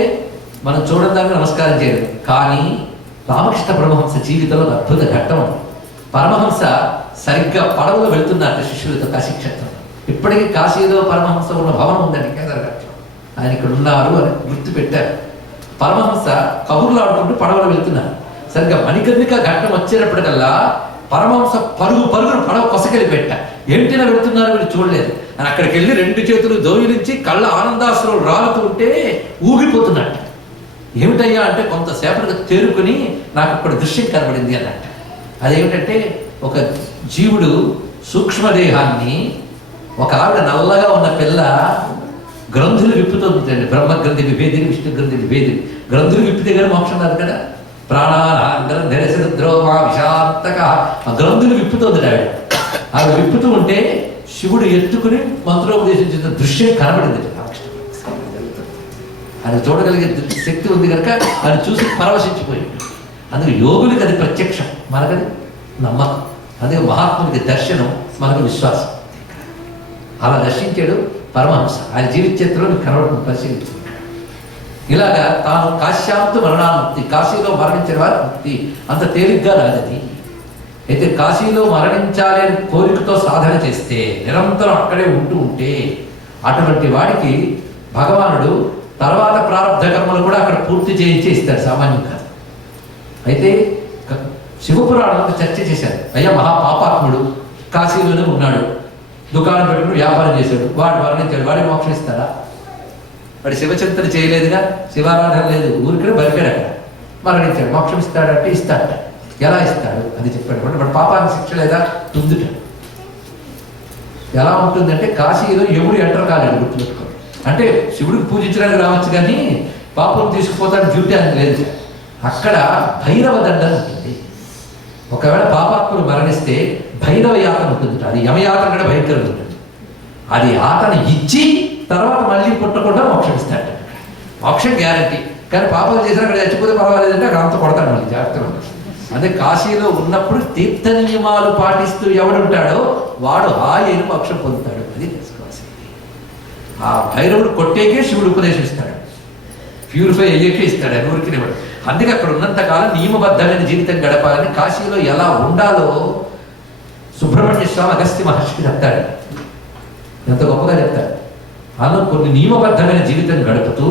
మనం చూడడానికి నమస్కారం చేయలేదు. కానీ రామకృష్ణ పరమహంస జీవితంలో అద్భుత ఘట్టం. పరమహంస సరిగ్గా పడవలో వెళుతున్నట్టు శిష్యులతో కాశీక్షేత్రం. ఇప్పటికీ కాశీలో పరమహంస ఉన్న భవనం ఉందండి, కేదార్ఘట్లో. ఆయన ఇక్కడ ఉన్నారు అని గుర్తు పెట్టారు. పరమహంస కబుర్లు ఆడుకుంటూ పడవలో వెళ్తున్నారు. సరిగ్గా మణికర్ణిక ఘట్టం వచ్చేటప్పటికల్లా పరమహంస పరుగును పడవ కొసకెళ్ళి పెట్ట. ఏంటినా వెళుతున్నారు వీళ్ళు చూడలేదు. అని అక్కడికి వెళ్ళి 2 చేతులు దోయిలించి కళ్ళ ఆనందాశ్రులు రాలుతూ ఉంటే ఊగిపోతున్నట్టు. ఏమిటయ్యా అంటే కొంతసేపటిగా తేరుకుని నాకు అక్కడ దృశ్యం కనబడింది అన్నట్టు. అదేమిటంటే ఒక జీవుడు సూక్ష్మదేహాన్ని ఒక ఆవిడ నల్లగా ఉన్న పిల్ల గ్రంథులు విప్పుతుందండి. బ్రహ్మ గ్రంథి విభేదిని, విష్ణు గ్రంథి విభేదిని. గ్రంథులు విప్పితే కానీ మోక్షం రాదు కదా. ప్రాణారాంగరం ధరసరుద్రోమా విశాంతక, ఆ గ్రంథులు విప్పుతుంది ఆవిడ. ఆవిడ విప్పుతూ ఉంటే శివుడు ఎత్తుకుని మంత్రోపదేశించిన దృశ్యం కనబడింది. అది చూడగలిగే శక్తి ఉంది కనుక అది చూసి పరవశించిపోయింది. అందుకే యోగులకి అది ప్రత్యక్షం, మనకది నమ్మకం. అందుకే మహాత్ముడికి దర్శనం, మనకు విశ్వాసం. అలా దర్శించాడు పరమహంస. ఆయన జీవిత చరిత్రలో మీకు కనబడుతుంది, పరిశీలించుకుంటాడు. ఇలాగా తాను కాశ్యాంతు మరణాముక్తి, కాశీలో మరణించిన వారి ముక్తి అంత తేలిగ్గా రాదది. అయితే కాశీలో మరణించాలని కోరికతో సాధన చేస్తే, నిరంతరం అక్కడే ఉంటే అటువంటి వాడికి భగవానుడు తర్వాత ప్రారంభ కర్మలు కూడా అక్కడ పూర్తి చేయించి ఇస్తాడు, సామాన్యం కాదు. అయితే శివపురాణంలో చర్చ చేశారు. అయ్యా మహాపాపాత్ముడు కాశీలోనే ఉన్నాడు, దుకాణం పెట్టుకుని వ్యాపారం చేశాడు, వాడు మరణించాడు, వాడిని మోక్షం ఇస్తారా? వాడు శివచింతన చేయలేదుగా, శివారాధన లేదు, ఊరికే బరికాడు అక్కడ, మరణించాడు, మోక్షం ఇస్తాడంటే ఇస్తాడట. ఎలా ఇస్తాడు అది చెప్పాడు. వాడు పాపానికి శిక్ష లేదా, తుందుట. ఎలా ఉంటుందంటే కాశీలో ఎవడు ఎంటర్ కాలేడు, గుర్తుపెట్టుకో. అంటే శివుడికి పూజించడానికి రావచ్చు కానీ పాపం తీసుకుపోతాడు డ్యూటీ అని లేదు. అక్కడ భైరవ దండం ఉంటుంది. ఒకవేళ పాపాత్ములు మరణిస్తే భైరవ యాతన ఉంటుంది. అది యమయాతన కూడా భయంకరంగా ఉంటుంది. అది యాతన ఇచ్చి తర్వాత మళ్ళీ పుట్టకుండా మోక్షం ఇస్తాడు. మోక్షం గ్యారంటీ. కానీ పాపాలు చేసిన అక్కడ చచ్చిపోతే పర్వాలేదంటే అక్కడ అంత కొడతాడు మళ్ళీ, జాగ్రత్తగా ఉంటుంది. అదే కాశీలో ఉన్నప్పుడు తీర్థ నియమాలు పాటిస్తూ ఎవడుంటాడో వాడు హాయిని మోక్షం పొందుతాడు. అది తెలుసుకోవాల్సింది. ఆ భైరవుడు కొట్టేకే శివుడు ఉపదేశిస్తాడు, ప్యూరిఫై అయ్యేకే ఇస్తాడు, ఎవరికి ఇవ్వడు. అందుకే అక్కడ ఉన్నంతకాలం నియమబద్ధమైన జీవితం గడపాలని కాశీలో ఎలా ఉండాలో సుబ్రహ్మణ్య స్వామి అగస్త్య మహర్షికి చెప్తాడు. ఎంత గొప్పగా చెప్తాడు. అందులో కొన్ని నియమబద్ధమైన జీవితం గడుపుతూ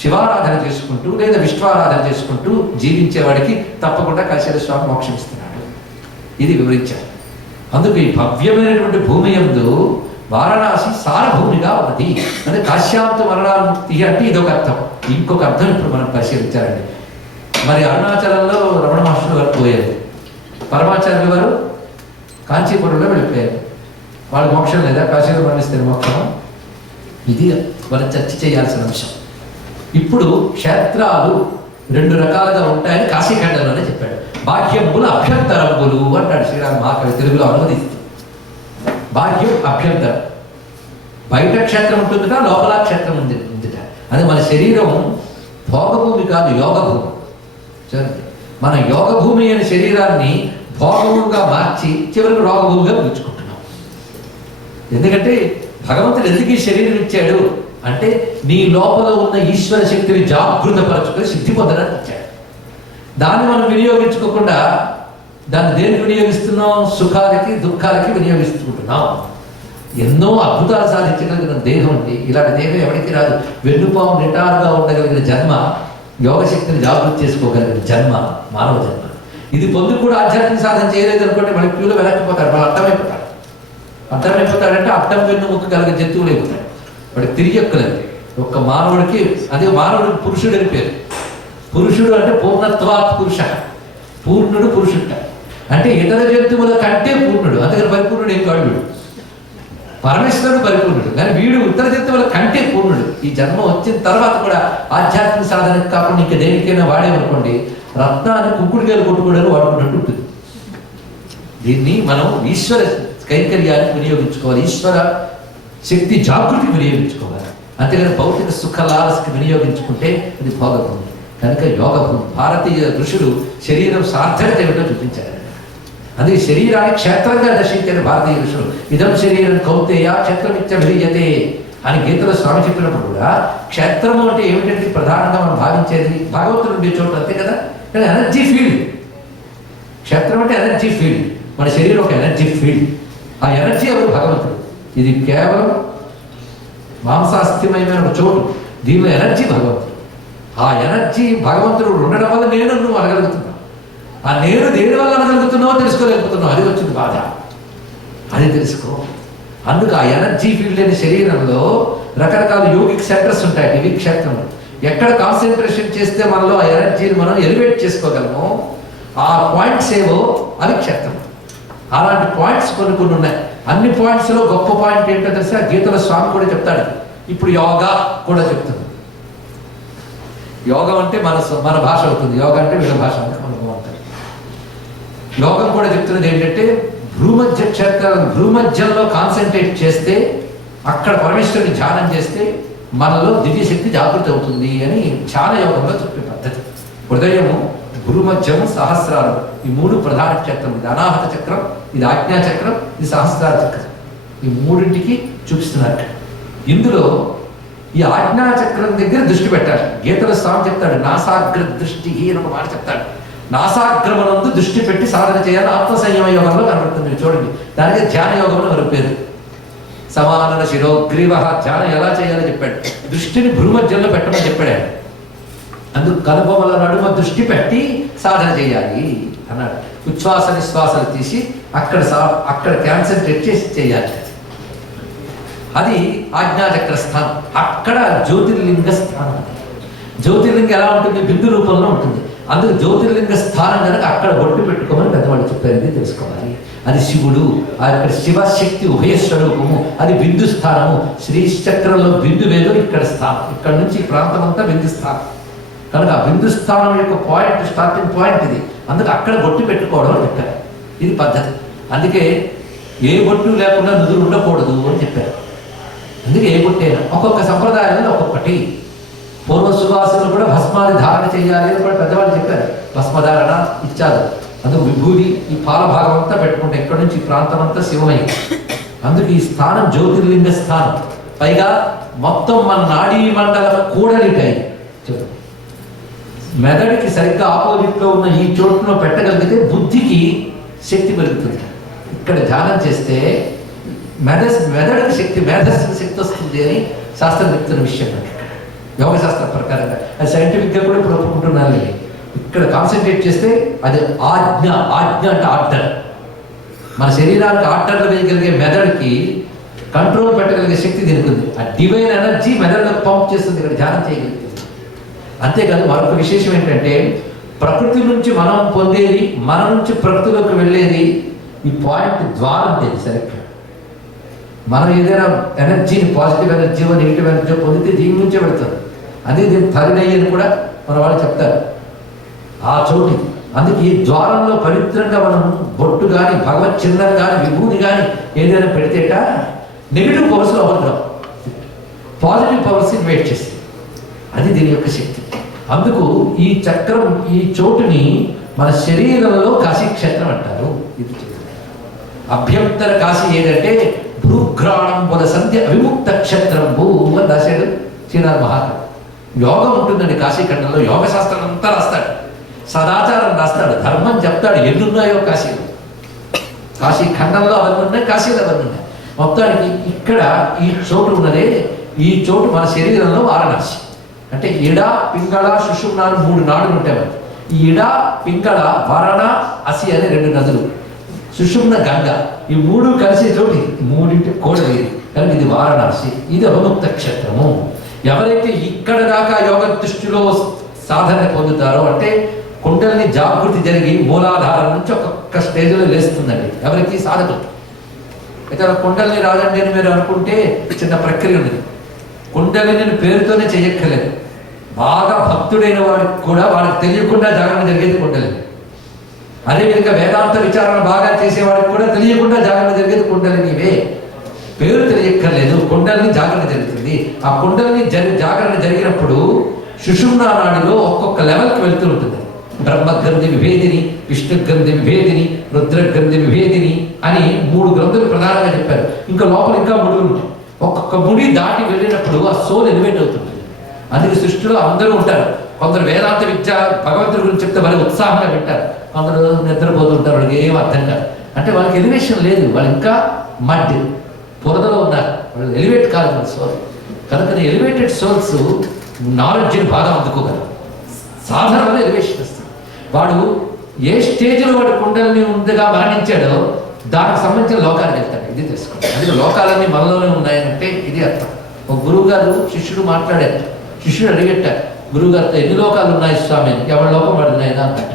శివారాధన చేసుకుంటూ లేదా విష్ణువారాధన చేసుకుంటూ జీవించేవాడికి తప్పకుండా కాశీల స్వామి మోక్షం ఇస్తున్నాడు. ఇది వివరించాడు. అందుకు ఈ భవ్యమైనటువంటి భూమి యందు వారణాసి సారభూమిగా ఉన్నది. అంటే కాశ్యాంత మరణాముక్తి అంటే ఇదొక అర్థం. ఇంకొక అర్థం ఇప్పుడు మనం పరిశీలించాలండి. మరి అరుణాచలంలో రమణ మహర్షులు వారు పోయారు, పరమాచార్యుల వారు కాంచీపురంలో వెళ్ళిపోయారు. వాళ్ళు మోక్షం లేదా, కాశీలో మరణిస్తే మోక్షం? ఇది మనం చర్చ చేయాల్సిన అంశం. ఇప్పుడు క్షేత్రాలు రెండు రకాలుగా ఉంటాయని కాశీఖండంలోనే చెప్పాడు. బాహ్యములు అభ్యంతరములు అంటాడు శ్రీరామ మహాకవి తెలుగులో అనువదిస్తూ. బాహ్యం అభ్యంతరం, బయట క్షేత్రం ఉంటుందిట, లోపల క్షేత్రం ఉందిట. అది మన శరీరం భోగభూమి కాదు, యోగభూమి. చూడండి, మన యోగభూమి అనే శరీరాన్ని భోగభూమిగా మార్చి చివరికి రోగభూమిగా పిలుచుకుంటున్నాం. ఎందుకంటే భగవంతుడు ఎందుకు ఈ శరీరం ఇచ్చాడు అంటే నీ లోపల ఉన్న ఈశ్వర శక్తిని జాగృతపరచుకొని సిద్ధి పొందడానికి ఇచ్చాడు. దాన్ని మనం వినియోగించుకోకుండా దాన్ని దేనికి వినియోగిస్తున్నాం? సుఖాలకి దుఃఖాలకి వినియోగిస్తుంటున్నాం. ఎన్నో అద్భుతాలు సాధించగలిగిన దేహం అండి. ఇలాంటి దేహం ఎవరికి రాదు. వెన్నుపాము నిటారుగా ఉండగలిగిన జన్మ, యోగశక్తిని జాగృతి చేసుకోగలిగిన జన్మ మానవ జన్మ. ఇది పొందుకు కూడా ఆధ్యాత్మిక సాధన చేయలేదు అనుకోండి, మనకి క్యూలో వెనక్కిపోతాడు, వాళ్ళు అర్థమైపోతాడు. అర్థమైపోతాడంటే అర్థం వెన్నుముక్క కలిగిన జంతువులు అయిపోతాడు. వాడికి తిరిగి ఎక్కలేదు. ఒక్క మానవుడికి, అదే మానవుడికి పురుషుడు అని పేరు. పురుషుడు అంటే పూర్ణత్వాత్ పురుష, పూర్ణుడు పురుషుడు అంటే ఇతర జంతువుల కంటే పూర్ణుడు. అందుకని పరిపూర్ణుడు ఏం కాడు వీడు. పరమేశ్వరుడు పరిపూర్ణుడు, కానీ వీడు ఇతర జంతువుల కంటే పూర్ణుడు. ఈ జన్మ వచ్చిన తర్వాత కూడా ఆధ్యాత్మిక సాధనకు కాకుండా ఇంకా దేనికైనా వాడేమనుకోండి, రత్నాన్ని కుంకుడుకాయలు కొట్టుకోవడానికి వాడుకున్నట్టు ఉంటుంది. దీన్ని మనం ఈశ్వర కైంకర్యానికి వినియోగించుకోవాలి, ఈశ్వర శక్తి జాగృతికి వినియోగించుకోవాలి. అంతేగాని భౌతిక సుఖలాలసకి వినియోగించుకుంటే అది భోగభూమి. కనుక యోగభూమి. భారతీయ ఋషులు శరీరం సార్థకత ఏమిటో చూపించారు. అందుకే శరీరాన్ని క్షేత్రంగా దర్శించారు భారతీయ ఋషులు. ఇదం శరీరం కౌంతేయ క్షేత్రమిత్యభిధీయతే అని గీతలో స్వామి చెప్పినప్పుడు కూడా క్షేత్రము అంటే ఏమిటంటే ప్రధానంగా మనం భావించేది భగవంతుడు ఉండే చోటు, అంతే కదా. కానీ ఎనర్జీ ఫీల్డ్. క్షేత్రం అంటే ఎనర్జీ ఫీల్డ్. మన శరీరం ఒక ఎనర్జీ ఫీల్డ్. ఆ ఎనర్జీ ఎవరు? భగవంతుడు. ఇది కేవలం మాంసాస్థిమయమైన ఒక చోటు. దీనిలో ఎనర్జీ భగవంతుడు. ఆ ఎనర్జీ భగవంతుడు ఉండడం వల్ల నేను నువ్వు అనగలుగుతున్నావు. ఆ నేను దేని వల్ల అనగలుగుతున్నావో తెలుసుకోలేకపోతున్నావు. అది వచ్చింది బాధ. అది తెలుసుకో. అందుకు ఆ ఎనర్జీ ఫీల్డ్ లేని శరీరంలో రకరకాల యోగిక్ సెంటర్స్ ఉంటాయి. ఇవి క్షేత్రంలో ఎక్కడ కాన్సన్ట్రేషన్ చేస్తే మనలో ఆ ఎనర్జీని మనం ఎలివేట్ చేసుకోగలము, ఆ పాయింట్స్ ఏవో అవి క్షేత్రం. అలాంటి పాయింట్స్ కొన్ని ఉన్నాయి. అన్ని పాయింట్స్లో గొప్ప పాయింట్ ఏంటో తెలుసా, గీతలో స్వామి కూడా చెప్తాడు. ఇప్పుడు యోగా కూడా చెప్తుంది. యోగం అంటే మన భాష అవుతుంది, యోగా అంటే వీళ్ళ భాష మనకు అంటారు. యోగం కూడా చెప్తున్నది ఏంటంటే భూమధ్య క్షేత్రం, భూమధ్యంలో కాన్సన్ట్రేట్ చేస్తే, అక్కడ పరమేశ్వరుని ధ్యానం చేస్తే మనలో దివ్యశక్తి జాగృతి అవుతుంది అని ధ్యాన యోగంలో చెప్పే పద్ధతి. హృదయము, భూమధ్యము, సహస్రాలు, ఈ 3 ప్రధాన క్షేత్రం. ఇది అనాహత చక్రం, ఇది ఆజ్ఞా చక్రం, ఇది సహస్రాల చక్రం. ఈ 3ంటికి చూపిస్తున్నారు. ఇందులో ఈ ఆజ్ఞా చక్రం దగ్గర దృష్టి పెట్టాలి. గీతలో స్వామి చెప్తాడు, నాసాగ్ర దృష్టి అని ఒక మాట చెప్తాడు. నాసాగ్రమనందు దృష్టి పెట్టి సాధన చేయాలి. ఆత్మ సంయమ యోగంలో కనబడుతుంది చూడండి. దానికి ధ్యాన యోగం అని వారి పేరు. సమానన శిరోగ్రీవ, ధ్యానం ఎలా చేయాలో చెప్పాడు. దృష్టిని భూమధ్యంలో పెట్టమని చెప్పాడు. అందుకు కనుబొమ్మల నడుమ దృష్టి పెట్టి సాధన చేయాలి అన్నాడు. ఉచ్ఛ్వాస నిశ్వాసాలు తీసి అక్కడ కాన్సన్ట్రేట్ చేసి చేయాలి. అది ఆజ్ఞాచక్ర స్థానం. అక్కడ జ్యోతిర్లింగ స్థానం. జ్యోతిర్లింగం ఎలా ఉంటుంది? బిందు రూపంలో ఉంటుంది. అందుకు జ్యోతిర్లింగ స్థానం కనుక అక్కడ బొట్టు పెట్టుకోమని పెద్దవాళ్ళు చెప్పారు. తెలుసుకోవాలి. అది శివుడు, అక్కడ శివశక్తి ఉభయ స్వరూపము. అది బిందు స్థానము. శ్రీచక్రంలో బిందు వేరు, ఇక్కడ స్థానం. ఇక్కడ నుంచి ఈ ప్రాంతం అంతా బిందు స్థానం కనుక ఆ బిందు స్థానం యొక్క పాయింట్, స్టార్టింగ్ పాయింట్ ఇది. అందుకు అక్కడ బొట్టు పెట్టుకోవడం అని చెప్పారు. ఇది పద్ధతి. అందుకే ఏ బొట్టు లేకుండా నుదురు ఉండకూడదు అని చెప్పారు. అందుకే ఏ బొట్టైనా ఒక్కొక్క సంప్రదాయంలో ఒక్కొక్కటి. పూర్వ సువాసులు కూడా భస్మాది ధారణ చేయాలి అని కూడా పెద్దవాళ్ళు చెప్పారు. భస్మధారణ ఇచ్చారు. అందుకు విభూది, ఈ పాల భాగం అంతా పెట్టుకుంటే ఎక్కడి నుంచి ఈ ప్రాంతం అంతా శివమయం. అందుకు ఈ స్థానం జ్యోతిర్లింగ స్థానం. పైగా మొత్తం మన నాడీ మండలం కూడలిటాయి. మెదడుకి సరిగ్గా ఆపోజిట్లో ఉన్న ఈ చోటులో పెట్టగలిగితే బుద్ధికి శక్తి పెరుగుతుంది. ఇక్కడ ధ్యానం చేస్తే మెదడుకి శక్తి, మేధస్సుకి శక్తి వస్తుంది అని శాస్త్రం చెప్తున్న విషయం. యోగ శాస్త్రం ప్రకారంగా అది సైంటిఫిక్గా కూడా ఇప్పుడు ఒప్పుకుంటున్నారు. ఇక్కడ కాన్సన్ట్రేట్ చేస్తే అది ఆజ్ఞ. ఆజ్ఞ అంటే ఆర్డర్. మన శరీరానికి ఆర్డర్లు వేయగలిగే మెదడుకి కంట్రోల్ పెట్టగలిగే శక్తి దీనికి ఉంది. ఆ డివైన్ ఎనర్జీ మెదడులకు పంప్ చేస్తుంది ఇక్కడ ధ్యానం చేయగలిగింది. అంతేకాదు మరొక విశేషం ఏంటంటే ప్రకృతి నుంచి మనం పొందేది, మన నుంచి ప్రకృతిలోకి వెళ్ళేది ఈ పాయింట్ ద్వారం లేదు సరిగ్గా. మనం ఏదైనా ఎనర్జీని, పాజిటివ్ ఎనర్జీవో నెగిటివ్ ఎనర్జీ పొందితే దీని నుంచే పెడతారు. అదే దీన్ని తరినయ్యి అని కూడా మన వాళ్ళు చెప్తారు. ఆ చోటు. అందుకే ఈ ద్వారంలో పవిత్రంగా మనం బొట్టు కానీ, భగవత్ చిహ్నం కానీ, విభూతి కానీ ఏదైనా పెడితేట నెగిటివ్ పవర్స్ అవ్వడం, పాజిటివ్ పవర్స్ ఇన్వైట్ చేస్తుంది. అది దీని యొక్క శక్తి. అందుకు ఈ చక్రం, ఈ చోటుని మన శరీరంలో కాశీక్షేత్రం అంటారు. ఇది అభ్యంతర కాశీ ఏదంటే భూఘ్రాణం పొద సంధ్య అవిముక్త క్షేత్రం భూ అని రాశాడు శ్రీనాథ్ మహాత్మ. యోగం ఉంటుందండి కాశీఖండంలో. యోగ శాస్త్రం అంతా రాస్తాడు, సదాచారం రాస్తాడు, ధర్మం చెప్తాడు. ఎన్నున్నాయో కాశీలో, కాశీఖండంలో అవన్నీ ఉన్నాయి, కాశీలో అవన్నీ ఉన్నాయి. మొత్తానికి ఇక్కడ ఈ చోటు ఉన్నదే, ఈ చోటు మన శరీరంలో వారణాసి. అంటే ఇడ, పింగళ, సుషుమ్న 3 నాడులు ఉంటాయి మనకి. ఈ ఇడ, పింగళ, వరణ, అసి అనే 2 నదులు, సుషుమ్న, గంగ, ఈ 3 కలిసే చోటు. 3 కోడలి కనుక ఇది వారణాసి. ఇది అవిముక్త క్షేత్రము. ఎవరైతే ఇక్కడ దాకా యోగ దృష్టిలో సాధన పొందుతారో, అంటే కుండలిని జాగృతి జరిగి మూలాధారం నుంచి ఒక్కొక్క స్టేజ్లో లేస్తుందండి ఎవరికి సాధకులు. అయితే కుండలిని రాదండి అని మీరు అనుకుంటే చిన్న ప్రక్రియ ఉంది. కుండలిని పేరుతోనే చేయక్కర్లేదు. బాగా భక్తుడైన వాడికి కూడా వాడికి తెలియకుండా జాగరణ జరిగేది కుండలిని. అదేవిధంగా వేదాంత విచారణ బాగా చేసేవాడికి కూడా తెలియకుండా జాగరణ జరిగేది కుండలినివే. పేరు తెలియక్కర్లేదు, కుండలిని జాగరణ జరుగుతుంది. ఆ కుండలిని జాగరణ జరిగినప్పుడు సుషుమ్నా నాడిలో ఒక్కొక్క లెవెల్కి వెళ్తూ ఉంటుంది. బ్రహ్మగ్రంథి విభేదిని, విష్ణుగ్రంథి విభేదిని, రుద్రగ్రంథి విభేదిని అని 3 గ్రంథులు ప్రధానంగా చెప్పారు. ఇంకా లోపల ఇంకా ముడులు ఉంటాయి. ఒక్కొక్క ముడి దాటి వెళ్ళినప్పుడు ఆ సోల్ ఎలివేట్ అవుతుంది. అందుకే సృష్టిలో అందరూ ఉంటారు. కొందరు వేదాంత విద్య భగవంతుడి గురించి చెప్తే వాళ్ళకి ఉత్సాహంగా పెట్టారు, కొందరు నిద్రపోతుంటారు, వాళ్ళకి ఏం అర్థం కాదు. అంటే వాళ్ళకి ఎలివేషన్ లేదు, వాళ్ళు ఇంకా మడ్ పొరదలో ఉన్నారు, వాళ్ళు ఎలివేట్ కాదు వాళ్ళ సోల్. కనుక ఎలివేటెడ్ సోల్స్ నాలెడ్జ్ని బాగా అందుకోగలరు. సాధారణంగా ఎలివేషన్ వస్తుంది. వాడు ఏ స్టేజ్లో వాడు కుండలిని ముందుగా మరణించాడో దానికి సంబంధించిన లోకానికి వెళ్తాడు. ఇది తెలుసుకోండి. అందుకే లోకాలన్నీ మనలోనే ఉన్నాయంటే ఇది అర్థం. ఒక గురువు గారు శిష్యుడు మాట్లాడారు. శిష్యుడు అడిగట్ట గురువుగారితో, ఎన్ని లోకాలు ఉన్నాయి స్వామి అని. ఎవరి లోకం పడుతున్నాయినా అంటాడు.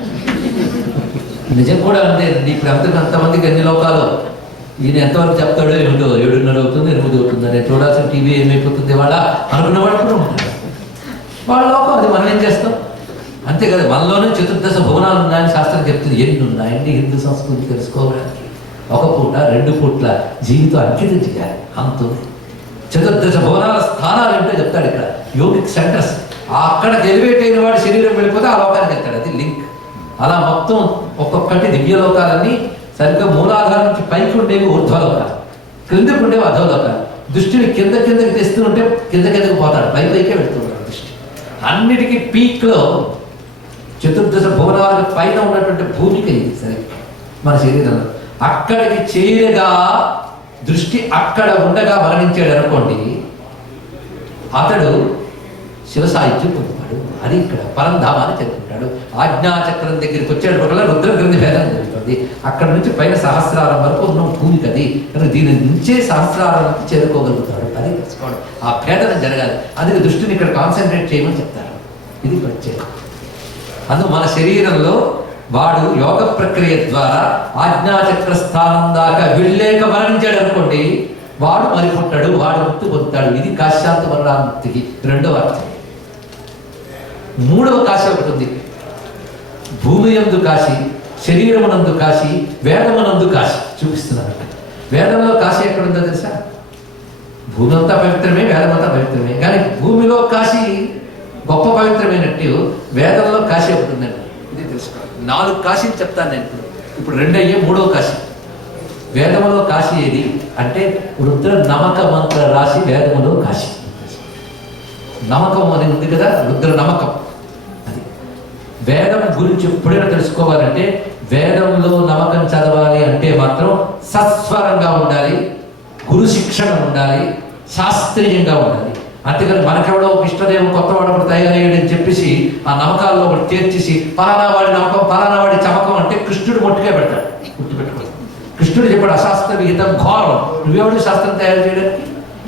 నిజం కూడా అంతేనండి. ఇప్పుడు అంతమందికి ఎన్ని లోకాలు ఈయన ఎంతవరకు చెప్తాడో ఏమిటో 7:30 అవుతుంది 8 అవుతుంది నేను చూడాల్సిన టీవీ ఏమైపోతుంది వాళ్ళ అనుకున్నవాడు కూడా ఉంటాడు. వాళ్ళ లోకం అది. మనం ఏం చేస్తాం అంతే కదా. మనలోనే చతుర్దశ భువనాలు ఉన్నాయని శాస్త్రం చెప్తుంది. ఎన్ని ఉన్నాయండి హిందూ సంస్కృతి తెలుసుకోవడానికి? 1 పూట 2 పూట్ల జీవితం అంకితం చేయాలి. అంత చతుర్దశ భువనాల స్థానాలు ఏంటో చెప్తాడు ఇక్కడ. Yogic centres. అక్కడికి ఎలివేట్ అయిన వాడు శరీరం వెళ్ళిపోతే ఆ లోకానికి వెళ్తాడు. అది లింక్. అలా మొత్తం ఒక్కొక్కటి దివ్యలోకాలన్నీ సరిగ్గా మూలాధారం నుంచి పైకి ఉండేవి ఊర్ధ్వలోకాలు, క్రిందకు ఉండేవి అధోలోకాలు. దృష్టిని కిందకి తెస్తుంటే కిందకు పోతాడు, పైకే వెళ్తుంటాడు దృష్టి. అన్నిటికీ పీక్లో చతుర్దశ భువనాల పైన ఉన్నటువంటి భూమిక ఇది సరిగ్గా మన శరీరంలో. అక్కడికి చేరగా దృష్టి అక్కడ ఉండగా మరణించాడు అనుకోండి, అతడు శివసాహిత్యం పొందుతాడు. అది ఇక్కడ పరంధామాన్ని చేరుకుంటాడు. ఆజ్ఞాచక్రం దగ్గరికి వచ్చేటప్పుడు వల్ల రుద్రగ్రంథి భేదం జరుగుతుంది. అక్కడ నుంచి పైన సహస్రారం వరకు ఉన్న భూమికి అది. కనుక దీని నుంచే సహస్రారానికి చేరుకోగలుగుతాడు. అది తెలుసుకోవడం. ఆ భేదనం జరగాలి. అందుకే దృష్టిని ఇక్కడ కాన్సన్ట్రేట్ చేయమని చెప్తారు. ఇది ప్రత్యేకం. అందుకు మన శరీరంలో వాడు యోగ ప్రక్రియ ద్వారా ఆజ్ఞాచక్ర స్థానం దాకా వెళ్ళేక మరణించాడు అనుకోండి, వాడు మరి పుట్టాడు, వాడు ముక్తి పొందుతాడు. ఇది కాశ్యాంత మరణాముక్తికి 2వ అర్థం. 3వ కాశీ ఒకటి ఉంది. భూమి యందు కాశీ, శరీరమునందు కాశీ, వేదమునందు కాశీ చూపిస్తున్నారు. వేదంలో కాశీ ఎక్కడుందో తెలుసా? భూమి అంతా పవిత్రమే, వేదం అంతా పవిత్రమే. కానీ భూమిలో కాశీ గొప్ప పవిత్రమైనట్టు వేదంలో కాశీ ఒకటి ఉందండి. ఇది తెలుసుకోవాలి. 4 కాశీలు చెప్తాను నేను ఇప్పుడు 2 అయ్యే 3వ కాశీ. వేదములో కాశీ ఏది అంటే రుద్ర నమక మంత్ర రాశి వేదములో కాశీ. నమకం అని ఉంది కదా, రుద్ర నమకం. అది వేదం గురించి ఎప్పుడైనా తెలుసుకోవాలంటే వేదంలో నమకం చదవాలి అంటే మాత్రం సత్స్వరంగా ఉండాలి, గురు శిక్షణ ఉండాలి, శాస్త్రీయంగా ఉండాలి. అంతేకాని మనకెవడో ఒక ఇష్టదేవం కొత్త వాడు ఒకటి తయారయ్యాడని చెప్పేసి ఆ నమ్మకాల్లో ఒకటి చేర్చేసి పలానా వాడి నమ్మకం పలానా వాడి చమకం అంటే కృష్ణుడు మొట్టుకే పెడతాడు. గుర్తుపెట్టుకోవాలి. కృష్ణుడు చెప్పాడు అశాస్త్ర విహితం ఘోరం. నువ్వెవడు శాస్త్రం తయారు చేయడానికి?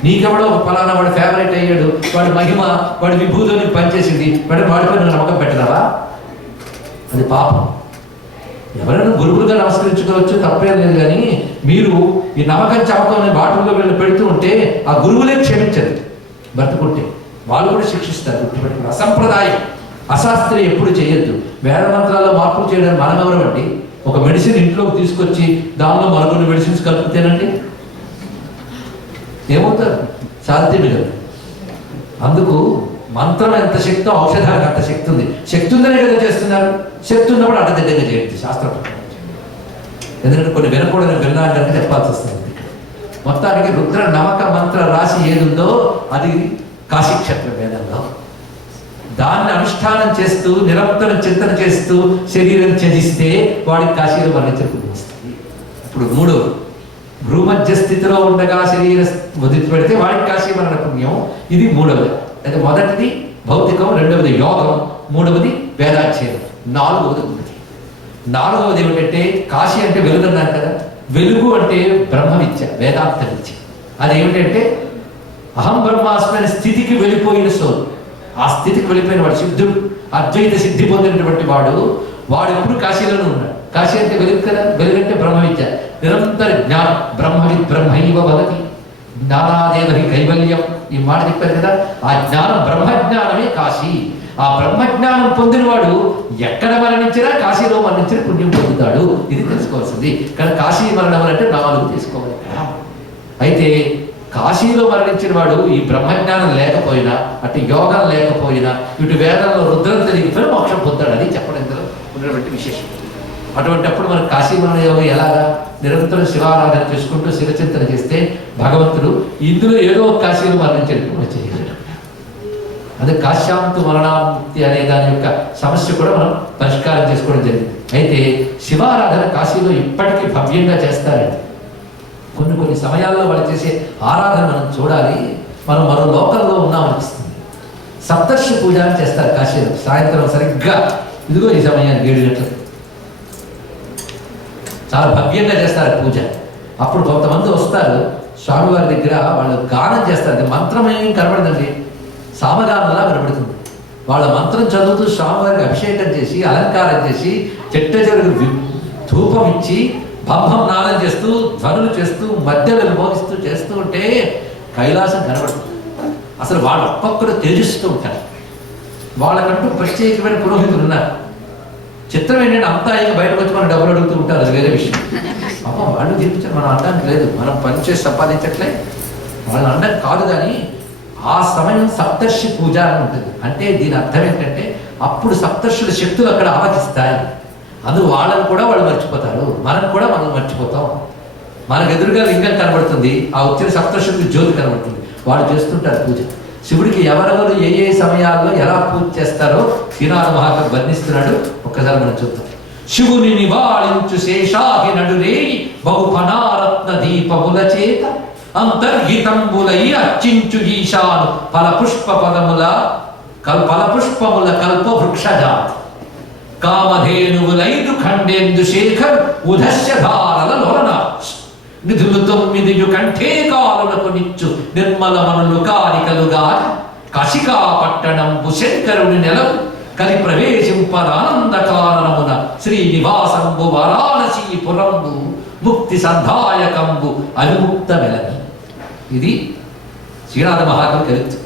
నీకెవడో ఒక ఫలానా వాడు ఫేవరెట్ అయ్యాడు, వాడి మహిమ వాడి విభూతో నీకు పనిచేసింది, వాడిపై నువ్వు నమ్మకం పెట్టరావా? అది పాపం. ఎవరైనా గురువులుగా నమస్కరించుకోవచ్చు, తప్పేం లేదు. కానీ మీరు ఈ నమ్మకం చమకం వాటిల్లో వీళ్ళు పెడుతూ ఉంటే ఆ గురువులే క్షమించరు. బ్రతుకుంటే వాళ్ళు కూడా శిక్షిస్తారు. గుర్తుపెట్టుకుని అసంప్రదాయం అశాస్త్రీయం ఎప్పుడు చేయొద్దు. వేద మంత్రాల్లో మార్పులు చేయడానికి మనం ఎవరమండి? ఒక మెడిసిన్ ఇంట్లోకి తీసుకొచ్చి దానిలో మరుగున్న మెడిసిన్స్ కలుపుతేనండి ఏమవుతారు? సాధ్యమే కదా. అందుకు మంత్రం ఎంత శక్తో ఔషధానికి అంత శక్తి ఉంది. శక్తి ఉందనే కదా చేస్తున్నారు. శక్తి ఉన్నప్పుడు అడ్డదిడ్డంగా చేయండి శాస్త్రం. ఎందుకంటే కొన్ని వినకూడని విన్నాను కనుక చెప్పాల్సి వస్తుంది. మొత్తానికి రుద్ర నమక మంత్ర రాశి ఏదుందో అది కాశీక్షేత్ర వేదంలో. దాన్ని అనుష్ఠానం చేస్తూ నిరంతరం చింతన చేస్తూ శరీరం త్యజిస్తే వాడికి కాశీలో వర్ణించబడుతుంది. ఇప్పుడు 3 భ్రూమధ్య స్థితిలో ఉండగా శరీర వదిలిపెడితే వాడికి కాశీ మరణ పుణ్యం. ఇది 3వది. అయితే మొదటిది భౌతికం, 2వది యోగం, 3వది వేదాధ్యయనం, 4వది ఉన్నది. 4వది ఏమిటంటే కాశీ అంటే వెలుగు అన్నారు కదా. వెలుగు అంటే బ్రహ్మ విద్య, వేదాంత విద్య. అదేమిటంటే అహం బ్రహ్మాస్మి అనే స్థితికి వెళ్ళిపోయిన సోలు. ఆ స్థితికి వెళ్ళిపోయిన వాడు సిద్ధుడు, అద్వైత సిద్ధి పొందినటువంటి వాడు ఎప్పుడు కాశీలోనే ఉన్నాడు. కాశీ అంటే వెలుగు కదా. వెలుగంటే బ్రహ్మ విద్య, నిరంతర జ్ఞానం. బ్రహ్మవి బ్రహ్మైవ భవతి జ్ఞానాదేవహి కైవల్యం. ఈ మాట చెప్పారు కదా. ఆ జ్ఞానం బ్రహ్మజ్ఞానమే కాశీ. ఆ బ్రహ్మజ్ఞానం పొందినవాడు ఎక్కడ మరణించినా కాశీలో మరణించిన పుణ్యం పొందుతాడు. ఇది తెలుసుకోవాల్సింది. కానీ కాశీ మరణం అంటే 4 తీసుకోవాలి. అయితే కాశీలో మరణించిన వాడు ఈ బ్రహ్మజ్ఞానం లేకపోయినా, అటు యోగం లేకపోయినా, ఇటు వేదంలో రుద్రం తెలియకపోయినా మోక్షం పొందాడు. అది చెప్పడం ఇందులో ఉన్నటువంటి విశేషం. అటువంటిప్పుడు మనకు కాశీ మరణ యోగం ఎలాగా? నిరంతరం శివారాధన చేసుకుంటూ శివచింతన చేస్తే భగవంతుడు ఇందులో ఏదో ఒక కాశీలో మరణించేటప్పుడు చేయగలడు. అదే కాశ్యాంతు మరణాముక్తి అనే దాని యొక్క సమస్య కూడా మనం పరిష్కారం చేసుకోవడం జరిగింది. అయితే శివారాధన కాశీలో ఇప్పటికీ భవ్యంగా చేస్తారండి. కొన్ని సమయాల్లో వాళ్ళు చేసే ఆరాధన మనం చూడాలి. మనం మరో లోకంలో ఉన్నామనిపిస్తుంది. సప్తర్షి పూజ అని చేస్తారు కాశీలో. సాయంత్రం సరిగ్గా ఇదిగో ఈ సమయానికి 7 గంటలకు చాలా భవ్యంగా చేస్తారు పూజ. అప్పుడు కొంతమంది వస్తారు స్వామివారి దగ్గర, వాళ్ళు గానం చేస్తారు. మంత్రం ఏం కనబడదండి, సామగానంలా కనబడుతుంది. వాళ్ళ మంత్రం చదువుతూ స్వామివారికి అభిషేకం చేసి అలంకారం చేసి చెట్ట చెరుగు ధూపం ఇచ్చి బ్రహ్మం నాదం చేస్తూ ధ్వనులు చేస్తూ మధ్యలో మోగిస్తూ చేస్తూ ఉంటే కైలాసం కనబడుతుంది. అసలు వాళ్ళు ఒక్కొక్కరు తేజిస్తూ ఉంటారు. వాళ్ళకంటూ ప్రత్యేకమైన పురోహితులు ఉన్నారు. చిత్రం ఏంటంటే అంతా ఇక బయటకు వచ్చి మనం డబ్బులు అడుగుతూ ఉంటారు, అది వేరే విషయం. అమ్మ వాళ్ళు జీవించారు, మనం అనడానికి లేదు, మనం పనిచేసి సంపాదించట్లే, వాళ్ళు అనడం కాదు. కానీ ఆ సమయం సప్తర్షి పూజ అని ఉంటుంది. అంటే దీని అర్థం ఏంటంటే అప్పుడు సప్తర్షుల శక్తులు అక్కడ ఆవహిస్తాయి. అందుకు వాళ్ళని కూడా వాళ్ళు మర్చిపోతారు, మనం కూడా మనం మర్చిపోతాం. మనకు ఎదురుగా లింగం కనబడుతుంది, ఆ వచ్చిన సప్తర్షులకు జ్యోతి కనబడుతుంది, వాళ్ళు చేస్తుంటారు పూజ. శివుడికి ఎవరెవరు ఏ ఏ సమయాల్లో ఎలా పూజ చేస్తారో శ్రీనాథ మహాకవి వర్ణిస్తున్నాడు. ఒక్కసారి మనం చూద్దాం. శివుని నివాళించు శేషాహి నడురేయి బహు ఫణారత్న దీపముల చేత అంతర్హితంబులై అర్చించు ఈశాను ఫలపుష్పముల కల్ప వృక్షజాతి కామధేనువులైదు ఖండేందు శేఖర్ ఉదస్య ధారల లోలన నిధులు 9 కంఠే కాలులకు నిచ్చు నిర్మల మనులు కారికలుగా కశికా పట్టణంబు శంకరుని నెలం కలి ప్రవేశింపరానంద కారణమున శ్రీనివాసంబు వారాణసీపురంబు ముక్తి సంధాయకంబు అవిముక్త వెలని. ఇది శ్రీనాథ మహాకవి కవిత్వం.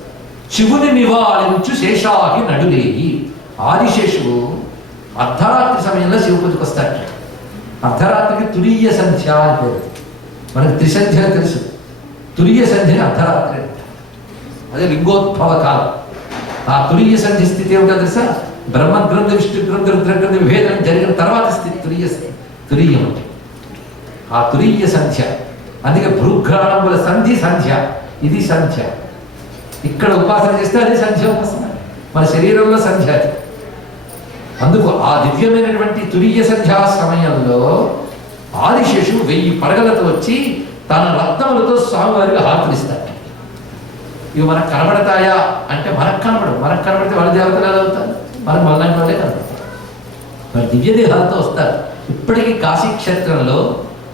శివుని నివాళించు శేషాహి నడులేయి. ఆదిశేషువు అర్ధరాత్రి సమయంలో శివ పూజకు వస్తాడు. అర్ధరాత్రికి తురీయ సంధ్య అని పేరు. మనకు త్రిసంధ్య తెలుసు, తురీయ సంధ్యని అర్ధరాత్రి అంటారు. అదే లింగోద్భవ కాలం. ఆ తురీయ సంధి స్థితి ఏమిటో తెలుసా? బ్రహ్మగ్రంథ విష్ణు గ్రంథ రుద్రగ్రంథ విభేదం జరిగిన తర్వాత స్థితి తురీయం అంటే ఆ తురీయ సంధ్య. అందుకే భృఘ్రాణముల సంధి సంధ్య, ఇది సంధ్య. ఇక్కడ ఉపాసన చేస్తే అది సంధ్య ఉపాసన, మన శరీరంలో సంధ్య. అందుకు ఆ దివ్యమైనటువంటి తురీయ సంధ్యా సమయంలో ఆదిశేషువు 1000 పడగలతో వచ్చి తన రత్నములతో స్వామివారికి హారతులిస్తాడు. ఇవి మనకు కనబడతాయా అంటే మనకు కనబడవు. మనకు కనబడితే వాళ్ళ దేవతలు ఎలా అవుతారు? మనకు మళ్ళీ వాళ్ళే కనబడతారు. మరి దివ్యదేహాలతో వస్తారు. ఇప్పటికీ కాశీ క్షేత్రంలో